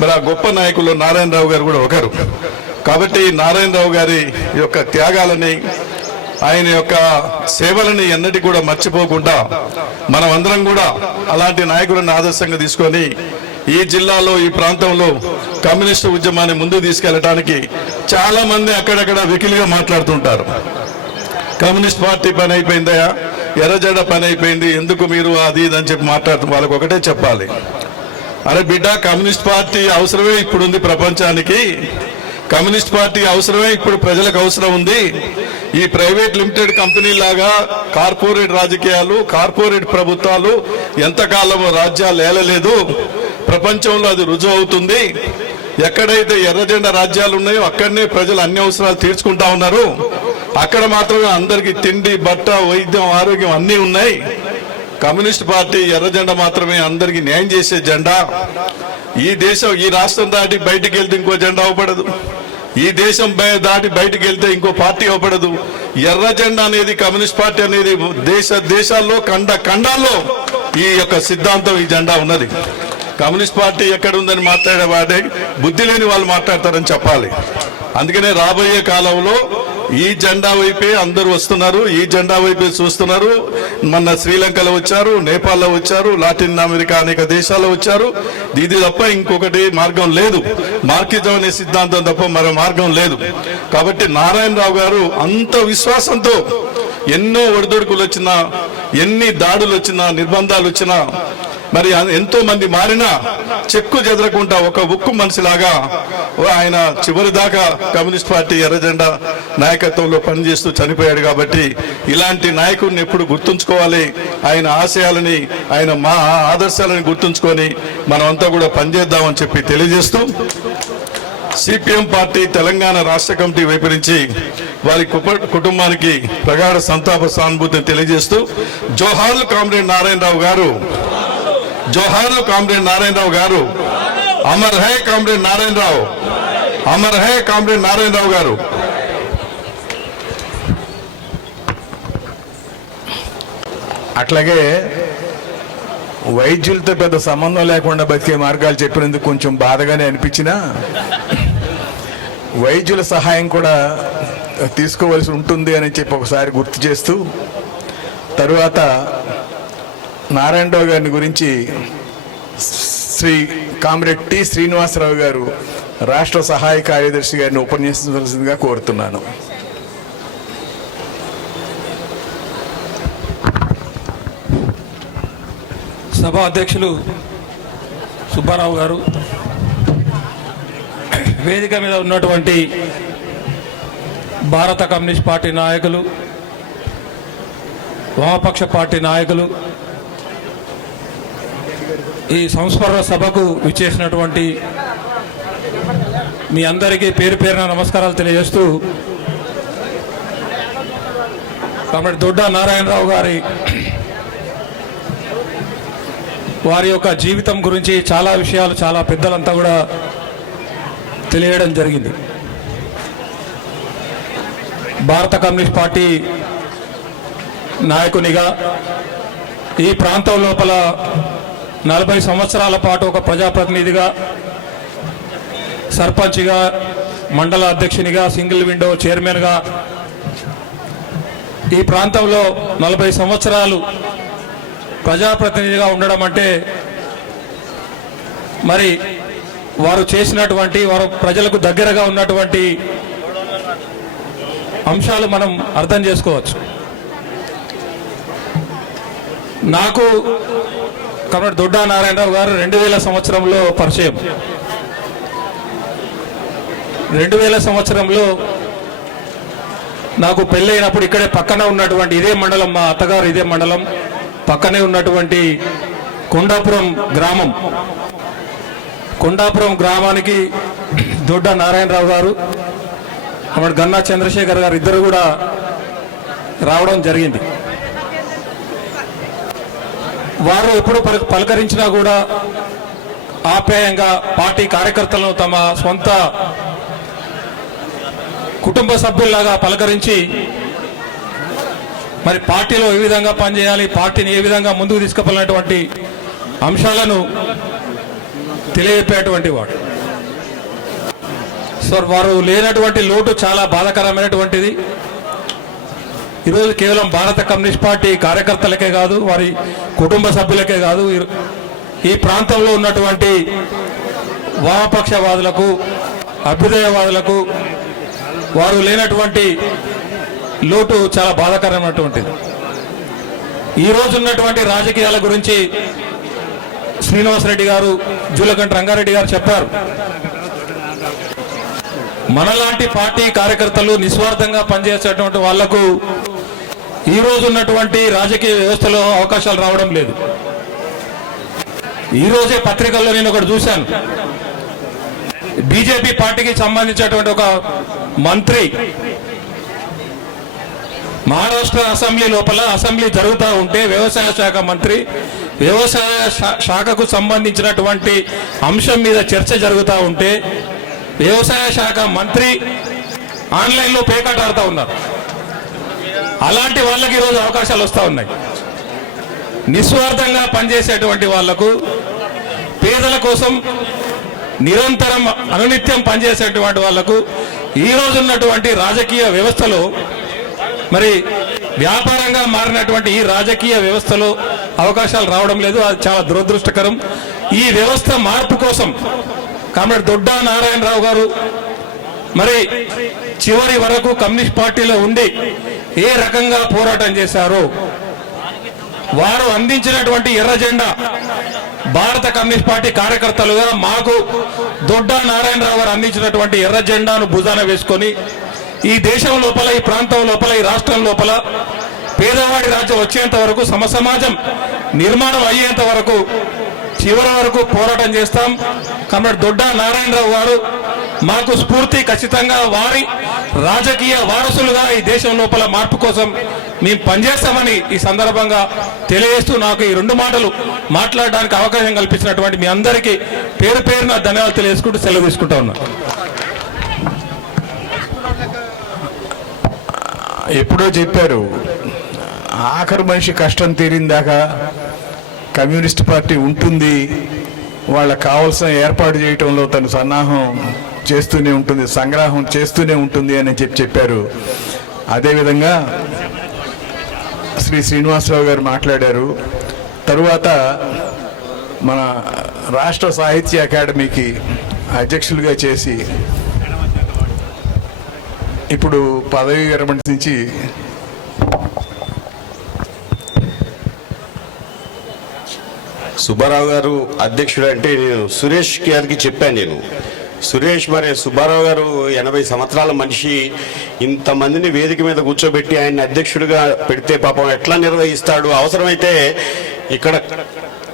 మరి ఆ గొప్ప నాయకులు నారాయణరావు గారు కూడా ఒకరు. కాబట్టి నారాయణరావు గారి యొక్క త్యాగాలని, ఆయన యొక్క సేవలని ఎన్నటి కూడా మర్చిపోకుండా మనం అందరం కూడా అలాంటి నాయకులను ఆదర్శంగా తీసుకొని ఈ జిల్లాలో, ఈ ప్రాంతంలో కమ్యూనిస్టు ఉద్యమాన్ని ముందుకు తీసుకెళ్లడానికి చాలా మంది అక్కడక్కడ వెకిలిగా మాట్లాడుతుంటారు. కమ్యూనిస్ట్ పార్టీ పని అయిపోయిందయా, ఎర్రజెండా పని అయిపోయింది, ఎందుకు మీరు అది ఇది అని చెప్పి మాట్లాడుతూ వాళ్ళకి ఒకటే చెప్పాలి, అరే బిడ్డ, కమ్యూనిస్ట్ పార్టీ అవసరమే ఇప్పుడు ఉంది ప్రపంచానికి, కమ్యూనిస్ట్ పార్టీ అవసరమే ఇప్పుడు ప్రజలకు అవసరం ఉంది. ఈ ప్రైవేట్ లిమిటెడ్ కంపెనీ లాగా కార్పొరేట్ రాజకీయాలు, కార్పొరేట్ ప్రభుత్వాలు ఎంతకాలము రాజ్యాలు ఏలలేదు, ప్రపంచంలో అది రుజువు అవుతుంది. ఎక్కడైతే ఎర్రజెండా రాజ్యాలు ఉన్నాయో అక్కడనే ప్రజలు అన్ని అవసరాలు తీర్చుకుంటా ఉన్నారు. అక్కడ మాత్రమే అందరికీ తిండి, బట్ట, వైద్యం, ఆరోగ్యం అన్నీ ఉన్నాయి. కమ్యూనిస్ట్ పార్టీ ఎర్రజెండా మాత్రమే అందరికీ న్యాయం చేసే జెండా. ఈ రాష్ట్రం దాటి బయటికి వెళ్తే ఇంకో జెండా అవపడదు. ఈ దేశం దాటి బయటికి వెళ్తే ఇంకో పార్టీ అవపడదు. ఎర్ర జెండా అనేది కమ్యూనిస్ట్ పార్టీ అనేది దేశాల్లో ఖండాల్లో ఈ యొక్క సిద్ధాంతం, ఈ జెండా ఉన్నది. కమ్యూనిస్ట్ పార్టీ ఎక్కడ ఉందని మాట్లాడే వాడే బుద్ధి లేని వాళ్ళు మాట్లాడతారని చెప్పాలి. అందుకనే రాబోయే కాలంలో ఈ జెండా వైపే అందరూ వస్తున్నారు, ఈ జెండా వైపే చూస్తున్నారు. మొన్న శ్రీలంకలో వచ్చారు, నేపాల్లో వచ్చారు, లాటిన్ అమెరికా అనేక దేశాల్లో వచ్చారు. ఇది తప్ప ఇంకొకటి మార్గం లేదు. మార్కిజం అనే సిద్ధాంతం తప్ప మరో మార్గం లేదు. కాబట్టి నారాయణరావు గారు అంత విశ్వాసంతో ఎన్నో ఒడిదొడుకులు వచ్చినా, ఎన్ని దాడులు వచ్చినా, నిర్బంధాలు వచ్చినా, మరి ఎంతో మంది మారినా చెక్కు చెదరకుండా ఒక ఉక్కు మనిషిలాగా ఆయన చివరి దాకా కమ్యూనిస్ట్ పార్టీ ఎర్రజెండా నాయకత్వంలో పనిచేస్తూ చనిపోయాడు. కాబట్టి ఇలాంటి నాయకుడిని ఎప్పుడు గుర్తుంచుకోవాలి. ఆయన ఆశయాలని, ఆయన మా ఆదర్శాలని గుర్తుంచుకొని మనమంతా కూడా పనిచేద్దామని చెప్పి తెలియజేస్తూ, సిపిఎం పార్టీ తెలంగాణ రాష్ట్ర కమిటీ వైపు నుంచి వారి కుటుంబానికి ప్రగాఢ సంతాప సానుభూతిని తెలియజేస్తూ, జోహార్లు కామ్రేడ్ నారాయణరావు గారు, జోహార్లు కామ్రేడ్ నారాయణరావు గారు, అమర్ హై కామ్రేడ్ నారాయణరావు, అమర్ హై కామ్రేడ్ నారాయణరావు గారు. అట్లాగే వైద్యులతో పెద్ద సంబంధం లేకుండా బతికే మార్గాలు చెప్పినందుకు కొంచెం బాధగానే అనిపించినా, వైద్యుల సహాయం కూడా తీసుకోవాల్సి ఉంటుంది అని చెప్పి ఒకసారి గుర్తు చేస్తూ, తరువాత నారాయణరావు గారిని గురించి శ్రీ కామ్రేడ్ టి శ్రీనివాసరావు గారు రాష్ట్ర సహాయ కార్యదర్శి గారిని ఉపన్యసించవలసిందిగా కోరుతున్నాను. సభా అధ్యక్షులు సుబ్బారావు గారు, వేదిక మీద ఉన్నటువంటి భారత కమ్యూనిస్ట్ పార్టీ నాయకులు, వామపక్ష పార్టీ నాయకులు, ఈ సంస్మరణ సభకు విచ్చేసినటువంటి మీ అందరికీ పేరు పేరున నమస్కారాలు తెలియజేస్తూ, కాబట్టి దొడ్డ నారాయణరావు గారి వారి యొక్క జీవితం గురించి చాలా విషయాలు చాలా పెద్దలంతా కూడా తెలియడం జరిగింది. భారత కమ్యూనిస్ట్ పార్టీ నాయకునిగా ఈ ప్రాంతం లోపల 40 సంవత్సరాల పాటు ఒక ప్రజాప్రతినిధిగా, సర్పంచ్గా, మండల అధ్యక్షునిగా, సింగిల్ విండో చైర్మన్గా ఈ ప్రాంతంలో 40 సంవత్సరాలు ప్రజాప్రతినిధిగా ఉండడం అంటే మరి వారు చేసినటువంటి, వారు ప్రజలకు దగ్గరగా ఉన్నటువంటి అంశాలు మనం అర్థం చేసుకోవచ్చు. నాకు కాబట్టి దొడ్డ నారాయణరావు గారు 2000 సంవత్సరంలో పరిచయం. 2000 సంవత్సరంలో నాకు పెళ్ళైనప్పుడు ఇక్కడే పక్కన ఉన్నటువంటి ఇదే మండలం, మా అత్తగారు ఇదే మండలం పక్కనే ఉన్నటువంటి కొండాపురం గ్రామం, కొండాపురం గ్రామానికి దొడ్డ నారాయణరావు గారు, అప్పుడు గన్నా చంద్రశేఖర్ గారు ఇద్దరు కూడా రావడం జరిగింది. వారు ఎప్పుడు పలకరించినా కూడా ఆప్యాయంగా పార్టీ కార్యకర్తలను తమ సొంత కుటుంబ సభ్యుల్లాగా పలకరించి మరి పార్టీలో ఏ విధంగా పనిచేయాలి, పార్టీని ఏ విధంగా ముందుకు తీసుకుపోయినటువంటి అంశాలను తెలియజెప్పేటువంటి వాడు. సో వారు లేనటువంటి లోటు చాలా బాధాకరమైనటువంటిది. ఈరోజు కేవలం భారత కమ్యూనిస్ట్ పార్టీ కార్యకర్తలకే కాదు, వారి కుటుంబ సభ్యులకే కాదు, ఈ ప్రాంతంలో ఉన్నటువంటి వామపక్షవాదులకు, అభ్యుదయవాదులకు వారు లేనటువంటి లోటు చాలా బాధాకరమైనటువంటిది. ఈరోజు ఉన్నటువంటి రాజకీయాల గురించి శ్రీనివాసరెడ్డి గారు, జూలకంటి రంగారెడ్డి గారు చెప్పారు. మనలాంటి పార్టీ కార్యకర్తలు నిస్వార్థంగా పనిచేసేటువంటి వాళ్లకు ఈ రోజు ఉన్నటువంటి రాజకీయ వ్యవస్థలో అవకాశాలు రావడం లేదు. ఈ రోజే పత్రికల్లో నేను ఒకటి చూశాను, బీజేపీ పార్టీకి సంబంధించినటువంటి ఒక మంత్రి మహారాష్ట్ర అసెంబ్లీ లోపల అసెంబ్లీ జరుగుతూ ఉంటే వ్యవసాయ శాఖ మంత్రి వ్యవసాయ శాఖకు సంబంధించినటువంటి అంశం మీద చర్చ జరుగుతూ ఉంటే వ్యవసాయ శాఖ మంత్రి ఆన్లైన్లో పేకాట ఆడుతూ ఉన్నారు. అలాంటి వాళ్ళకి ఈరోజు అవకాశాలు వస్తూ ఉన్నాయి. నిస్వార్థంగా పనిచేసేటువంటి వాళ్లకు, పేదల కోసం నిరంతరం అనునిత్యం పనిచేసేటువంటి వాళ్లకు ఈరోజు ఉన్నటువంటి రాజకీయ వ్యవస్థలో, మరి వ్యాపారంగా మారినటువంటి ఈ రాజకీయ వ్యవస్థలో అవకాశాలు రావడం లేదు. అది చాలా దురదృష్టకరం. ఈ వ్యవస్థ మార్పు కోసం కామ్రేడ్ దొడ్డా నారాయణరావు గారు మరి చివరి వరకు కమ్యూనిస్ట్ పార్టీలో ఉండి ఏ రకంగా పోరాటం చేశారో, వారు అందించినటువంటి ఎర్ర జెండా భారత కమ్యూనిస్ట్ పార్టీ కార్యకర్తలుగా మాకు దొడ్డా నారాయణరావు గారు అందించినటువంటి ఎర్ర జెండాను భుజాన వేసుకొని ఈ దేశం లోపల, ఈ ప్రాంతం లోపల, ఈ రాష్ట్రం లోపల పేదవాడి రాజ్యం వచ్చేంత వరకు, సమసమాజం నిర్మాణం అయ్యేంత వరకు చివరి వరకు పోరాటం చేస్తాం. కామ్రేడ్ దొడ్డా నారాయణరావు గారు మాకు స్ఫూర్తి. ఖచ్చితంగా వారి రాజకీయ వారసులుగా ఈ దేశం లోపల మార్పు కోసం మేము పనిచేస్తామని ఈ సందర్భంగా తెలియజేస్తూ, నాకు ఈ 2 మాటలు మాట్లాడడానికి అవకాశం కల్పించినటువంటి మీ అందరికీ పేరు పేరున ధన్యవాదాలు తెలియజేసుకుంటూ సెలవు తీసుకుంటా ఉన్నాను. ఎప్పుడో చెప్పారు, ఆఖరి మనిషి కష్టం తీరిందాకా కమ్యూనిస్ట్ పార్టీ ఉంటుంది, వాళ్ళకు కావాల్సిన ఏర్పాటు చేయటంలో తను సన్నాహం చేస్తూనే ఉంటుంది, సంగ్రహం చేస్తూనే ఉంటుంది అని చెప్పారు. అదేవిధంగా శ్రీ శ్రీనివాసరావు గారు మాట్లాడారు. తరువాత మన రాష్ట్ర సాహిత్య అకాడమీకి అధ్యక్షులుగా చేసి ఇప్పుడు పదవి విరమణ నుంచి సుబ్బారావు గారు అధ్యక్షుడు అంటే నేను సురేష్ గారికి చెప్పాను. నేను సురేష్, మరి సుబ్బారావు గారు 80 సంవత్సరాల మనిషి, ఇంతమందిని వేదిక మీద కూర్చోబెట్టి ఆయన అధ్యక్షుడిగా పెడితే పాపం ఎట్లా నిర్వహిస్తాడు? అవసరమైతే ఇక్కడ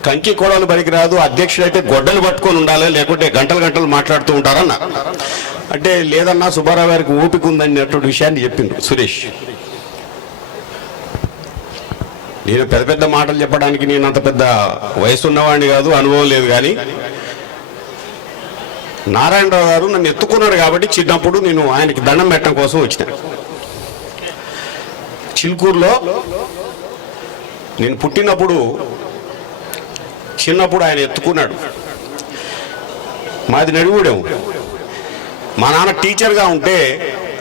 కంకి కోడలు బరికి రాదు, అధ్యక్షుడు అయితే గొడ్డలు పట్టుకొని ఉండాలి, లేకుంటే గంటలు గంటలు మాట్లాడుతూ ఉంటారన్న. అంటే లేదన్నా సుబ్బారావు గారికి ఓపిక ఉందన్నటువంటి విషయాన్ని చెప్పిండ్రు సురేష్. నేను పెద్ద పెద్ద మాటలు చెప్పడానికి నేను అంత పెద్ద వయసు ఉన్నవాడిని కాదు, అనుభవం లేదు. కానీ నారాయణరావు గారు నన్ను ఎత్తుకున్నాడు కాబట్టి చిన్నప్పుడు నేను ఆయనకి దండం పెట్టడం కోసం వచ్చిన. చిలుకూరులో నేను పుట్టినప్పుడు చిన్నప్పుడు ఆయన ఎత్తుకున్నాడు. మాది నడిగూడెం. మా నాన్న టీచర్గా ఉంటే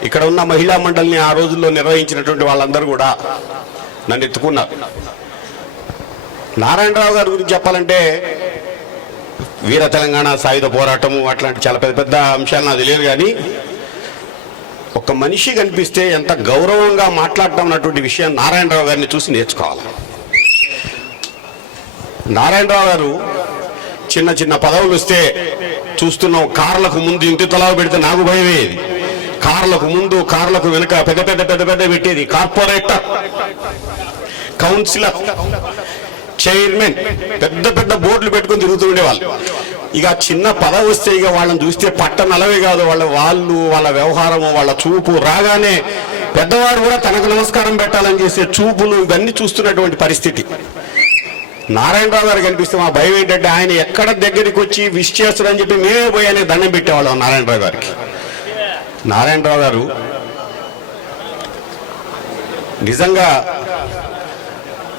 ఇక్కడ ఉన్న మహిళా మండలిని ఆ రోజుల్లో నిర్వహించినటువంటి వాళ్ళందరూ కూడా నన్ను ఎత్తుకున్నారు. నారాయణరావు గారి గురించి చెప్పాలంటే వీర తెలంగాణ సాయుధ పోరాటము అట్లాంటి చాలా పెద్ద పెద్ద అంశాలు నాకు తెలియదు. కానీ ఒక మనిషి కనిపిస్తే ఎంత గౌరవంగా మాట్లాడటం అన్నటువంటి విషయం నారాయణరావు గారిని చూసి నేర్చుకోవాలి. నారాయణరావు గారు చిన్న చిన్న పదవులు వస్తే చూస్తున్నాం. కార్లకు ముందు ఇంటి తలావు పెడితే నాకు భయమేది. కార్లకు ముందు, కార్లకు వెనుక పెద్ద పెద్ద పెద్ద పెద్ద పెట్టేది. కార్పొరేటర్, కౌన్సిలర్, చైర్మన్, పెద్ద పెద్ద బోర్డులు పెట్టుకుని తిరుగుతూ ఉండేవాళ్ళు. ఇక చిన్న పదవి వస్తే ఇక వాళ్ళని చూస్తే పట్టనలవే కాదు, వాళ్ళ వ్యవహారము, వాళ్ళ చూపు రాగానే పెద్దవాడు కూడా తనకు నమస్కారం పెట్టాలని చేసే చూపులు ఇవన్నీ చూస్తున్నటువంటి పరిస్థితి. నారాయణరావు గారు కనిపిస్తే మా భయం ఏంటంటే ఆయన ఎక్కడ దగ్గరికి వచ్చి విష్ చేస్తారని చెప్పి మేమే పోయి ఆయన దండం పెట్టేవాళ్ళం నారాయణరావు గారికి. నారాయణరావు గారు నిజంగా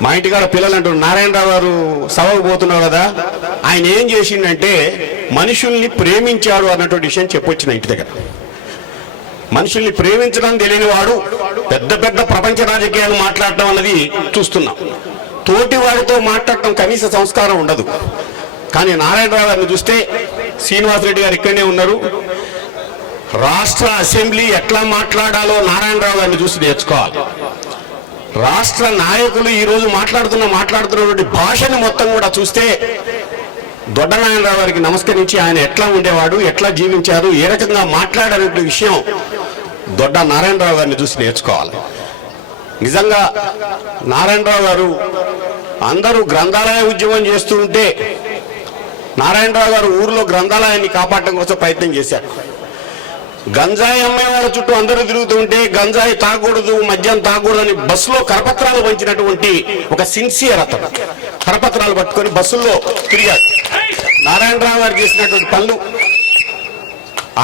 మా ఇంటికాడ పిల్లలు అంటారు, నారాయణరావు గారు సభకు పోతున్నారు కదా, ఆయన ఏం చేసిండంటే మనుషుల్ని ప్రేమించాడు అన్నటువంటి విషయం చెప్పొచ్చిన ఇంటి దగ్గర. మనుషుల్ని ప్రేమించడం తెలియని వాడు పెద్ద పెద్ద ప్రపంచ రాజకీయాలు మాట్లాడటం అన్నది చూస్తున్నాం. తోటి వాడితో మాట్లాడటం కనీస సంస్కారం ఉండదు. కానీ నారాయణరావు గారిని చూస్తే, శ్రీనివాసరెడ్డి గారు ఇక్కడనే ఉన్నారు, రాష్ట్ర అసెంబ్లీ ఎట్లా మాట్లాడాలో నారాయణరావు గారిని చూసి నేర్చుకోవాలి. రాష్ట్ర నాయకులు ఈరోజు మాట్లాడుతున్నటువంటి భాషను మొత్తం కూడా చూస్తే దొడ్డ నారాయణరావు గారికి నమస్కరించి ఆయన ఎట్లా ఉండేవాడు, ఎట్లా జీవించారు, ఏ రకంగా మాట్లాడనే విషయం దొడ్డ నారాయణరావు గారిని చూసి నేర్చుకోవాలి. నిజంగా నారాయణరావు గారు అందరూ గ్రంథాలయ ఉద్యమం చేస్తూ ఉంటే నారాయణరావు గారు ఊర్లో గ్రంథాలయాన్ని కాపాడటం కోసం ప్రయత్నం చేశారు. గంజాయి అమ్మే వాళ్ళ చుట్టూ అందరూ తిరుగుతూ ఉంటే గంజాయి తాగకూడదు, మద్యం తాగకూడదు అని బస్సులో కరపత్రాలు పంచినటువంటి ఒక సిన్సియర్ అతను కరపత్రాలు పట్టుకొని బస్సుల్లో తిరిగాడు. నారాయణరావు గారు చేసినటువంటి పనులు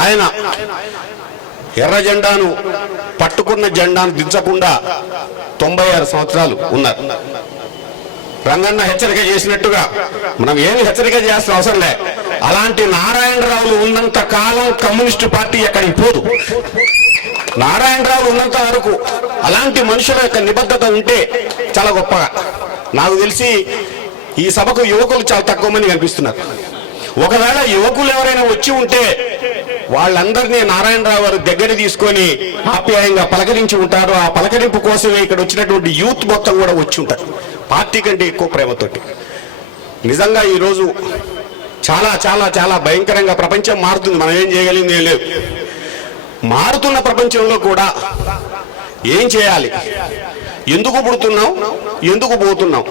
ఆయన ఎర్ర జెండాను పట్టుకున్న జెండాను దించకుండా 96 సంవత్సరాలు ఉన్నారు. రంగన్న హెచ్చరిక చేసినట్టుగా మనం ఏమి హెచ్చరిక చేయాల్సిన అవసరం లే. అలాంటి నారాయణరావులు ఉన్నంత కాలం కమ్యూనిస్టు పార్టీ ఎక్కడికి పోదు. నారాయణరావులు ఉన్నంత వరకు అలాంటి మనుషుల యొక్క నిబద్ధత ఉంటే చాలా గొప్పగా. నాకు తెలిసి ఈ సభకు యువకులు చాలా తక్కువ మంది కనిపిస్తున్నారు. ఒకవేళ యువకులు ఎవరైనా వచ్చి ఉంటే వాళ్ళందరినీ నారాయణరావు గారు దగ్గర తీసుకొని ఆప్యాయంగా పలకరించి ఉంటారు. ఆ పలకరింపు కోసమే ఇక్కడ వచ్చినటువంటి యూత్ మొత్తం కూడా వచ్చి ఉంటారు, పార్టీ కంటే ఎక్కువ ప్రేమతోటి. నిజంగా ఈరోజు చాలా చాలా చాలా భయంకరంగా ప్రపంచం మారుతుంది. మనం ఏం చేయగలిగింది ఏం లేదు. మారుతున్న ప్రపంచంలో కూడా ఏం చేయాలి, ఎందుకు పుడుతున్నాం, ఎందుకు పోతున్నాం,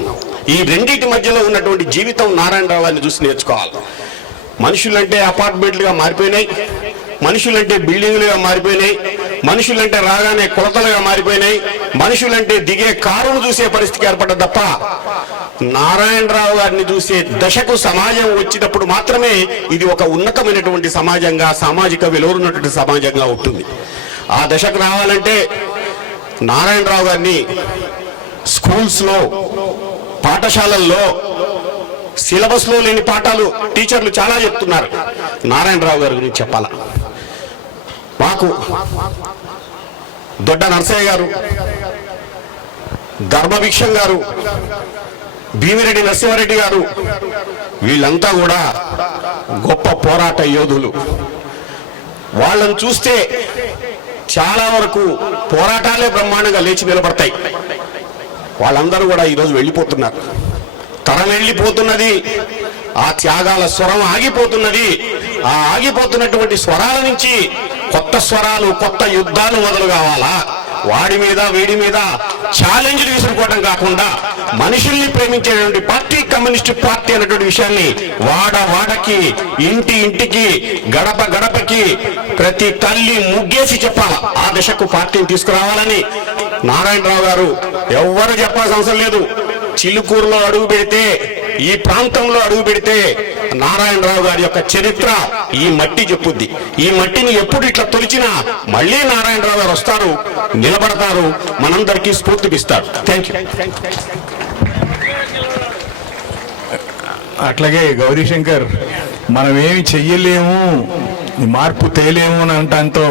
ఈ రెండింటి మధ్యలో ఉన్నటువంటి జీవితం నారాయణరావు గారిని చూసి నేర్చుకోవాలి. మనుషులంటే అపార్ట్మెంట్లుగా మారిపోయినాయి, మనుషులంటే బిల్డింగ్లుగా మారిపోయినాయి, మనుషులంటే రాగానే కొలతలుగా మారిపోయినాయి, మనుషులంటే దిగే కారును చూసే పరిస్థితి ఏర్పడ్డది తప్ప నారాయణరావు గారిని చూసే దశకు సమాజం వచ్చినప్పుడు మాత్రమే ఇది ఒక ఉన్నతమైనటువంటి సమాజంగా, సామాజిక విలువలున్నటువంటి సమాజంగా ఉంటుంది. ఆ దశకు రావాలంటే నారాయణరావు గారిని స్కూల్స్లో, పాఠశాలల్లో సిలబస్లో లేని పాఠాలు టీచర్లు చాలా చెప్తున్నారు. నారాయణరావు గారి గురించి చెప్పాల. మాకు దొడ్డ నరసయ్య గారు, ధర్మభిక్షం గారు, భీమిరెడ్డి నరసింహారెడ్డి గారు, వీళ్ళంతా కూడా గొప్ప పోరాట యోధులు. వాళ్ళని చూస్తే చాలా వరకు పోరాటాలే బ్రహ్మాండంగా లేచి నిలబడతాయి. వాళ్ళందరూ కూడా ఈరోజు వెళ్ళిపోతున్నారు. తరం వెళ్ళిపోతున్నది, ఆ త్యాగాల స్వరం ఆగిపోతున్నది. ఆ ఆగిపోతున్నటువంటి స్వరాల నుంచి కొత్త స్వరాలు, కొత్త యుద్ధాలు మొదలు కావాలా? వాడి మీద వీడి మీద ఛాలెంజ్లు విసురుకోవడం కాకుండా మనుషుల్ని ప్రేమించేటువంటి పార్టీ కమ్యూనిస్టు పార్టీ అనేటువంటి విషయాన్ని వాడకి, ఇంటి ఇంటికి, గడప గడపకి ప్రతి తల్లి ముగ్గేసి చెప్పాల. ఆ దిశకు పార్టీని తీసుకురావాలని నారాయణరావు గారు ఎవ్వరు చెప్పాల్సిన అవసరం లేదు. చిలుకూరులో అడుగు పెడితే, ఈ ప్రాంతంలో అడుగు పెడితే నారాయణరావు గారి యొక్క చరిత్ర ఈ మట్టి చెప్పుద్ది. ఈ మట్టిని ఎప్పుడు ఇట్లా తొలిచినా మళ్ళీ నారాయణరావు గారు వస్తారు, నిలబడతారు, మనందరికీ స్ఫూర్తినిస్తారు. Thank you. అట్లాగే గౌరీశంకర్, మనం ఏమి చెయ్యలేము, మార్పు తేలేము అని అంటంతో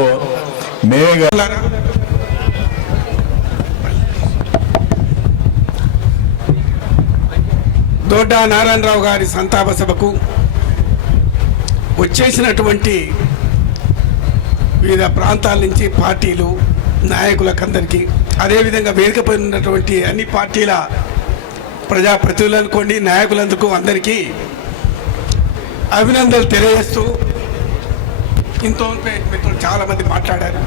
మేమే దొడ్డ నారాయణరావు గారి సంతాప సభకు వచ్చేసినటువంటి వివిధ ప్రాంతాల నుంచి పార్టీలు నాయకులకందరికీ, అదేవిధంగా వేదికపై ఉన్నటువంటి అన్ని పార్టీల ప్రజాప్రతినిధులు అనుకోండి, నాయకులందుకు అందరికీ అభినందనలు తెలియజేస్తూ, ఇంతో మిత్రులు చాలామంది మాట్లాడారు.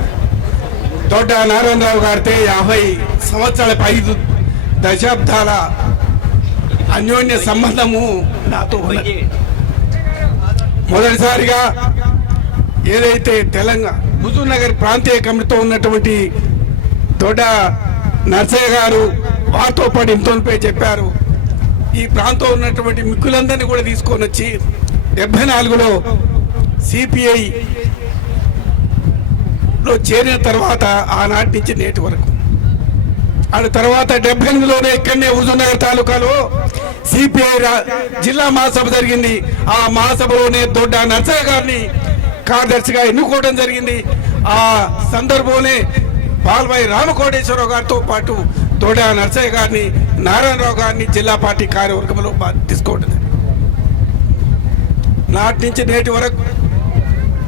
దొడ్డ నారాయణరావు గారితో 50 సంవత్సరాల 5 దశాబ్దాల అన్యోన్య సంబంధము నాతో ఉన్నది. మొదటిసారిగా ఏదైతే తెలంగాణ హుజూర్ నగర్ ప్రాంతీయ కమిటీతో ఉన్నటువంటి దొడ్డ నర్సయ్య గారు వారితో పాటు ఇంతోపై చెప్పారు, ఈ ప్రాంతంలో ఉన్నటువంటి మిక్కులందరినీ కూడా తీసుకొని వచ్చి 74లో సిపిఐలో చేరిన తర్వాత ఆనాటి నుంచి నేటి వరకు, ఆ తర్వాత 78లోనే ఇక్కడనే హుజూర్ నగర్ తాలూకాలో సిపిఐ జిల్లా మహాసభ జరిగింది. ఆ మహాసభలోనే దొడ్డ నర్సయ్య గారిని కార్యదర్శిగా ఎన్నుకోవడం జరిగింది. ఆ సందర్భంలోనే పాల్వాయి రామకోటేశ్వరరావు గారితో పాటు దొడ్డ నర్సయ్య గారిని, నారాయణరావు గారిని జిల్లా పార్టీ కార్యవర్గంలో తీసుకోవడం. నాటి నుంచి నేటి వరకు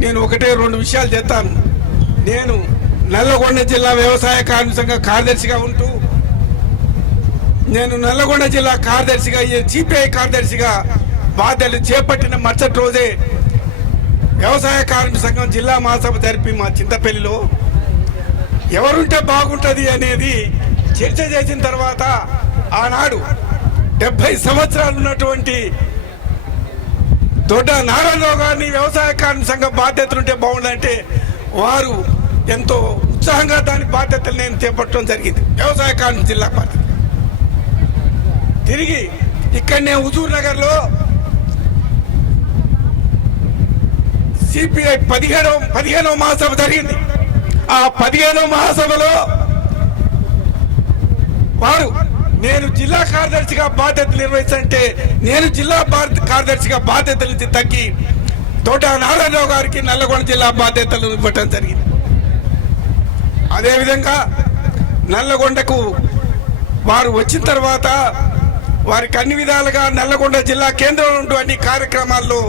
నేను 1-2 విషయాలు చెప్తాను. నేను నల్లగొండ జిల్లా వ్యవసాయ కార్మిక సంఘ కార్యదర్శిగా ఉంటూ, నేను నల్లగొండ జిల్లా కార్యదర్శిగా, సిపిఐ కార్యదర్శిగా బాధ్యతలు చేపట్టిన మరుసటి రోజే వ్యవసాయ కార్మిక సంఘం జిల్లా మహాసభ జరిపి మా చింతపల్లిలో ఎవరుంటే బాగుంటుంది అనేది చర్చ చేసిన తర్వాత ఆనాడు 70 సంవత్సరాలు ఉన్నటువంటి దొడ్డ నారాయణరావు గారిని వ్యవసాయ కార్మిక సంఘం బాధ్యతలుంటే బాగుండంటే వారు ఎంతో ఉత్సాహంగా దాని బాధ్యతలు నేను చేపట్టడం జరిగింది. వ్యవసాయ కార్మిక జిల్లా బాధ్యత తిరిగి ఇక్కడనే హుజూర్ నగర్లో సిపిఐ 15వ మహాసభ జరిగింది. ఆ 15వ మహాసభలో వారు నేను జిల్లా కార్యదర్శిగా బాధ్యతలు నిర్వహించంటే నేను జిల్లా కార్యదర్శిగా బాధ్యతలు నుంచి తగ్గి తోట నారాయణరావు గారికి నల్లగొండ జిల్లా బాధ్యతలు ఇవ్వటం జరిగింది. అదేవిధంగా నల్లగొండకు వారు వచ్చిన తర్వాత వారికి అన్ని విధాలుగా నల్లగొండ జిల్లా కేంద్రంలో ఉన్నటువంటి కార్యక్రమాల్లో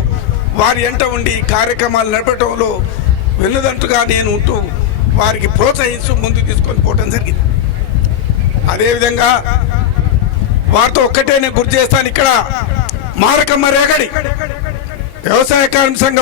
వారి ఎంట ఉండి కార్యక్రమాలు నడపడంలో వెన్నుదంటుగా నేను ఉంటూ వారికి ప్రోత్సహిస్తూ ముందుకు తీసుకొని పోవడం జరిగింది. అదేవిధంగా వారితో ఒక్కటే నేను గుర్తు చేస్తాను, ఇక్కడ మారకమ్మ రేగడి వ్యవసాయ కార్మిక సంఘ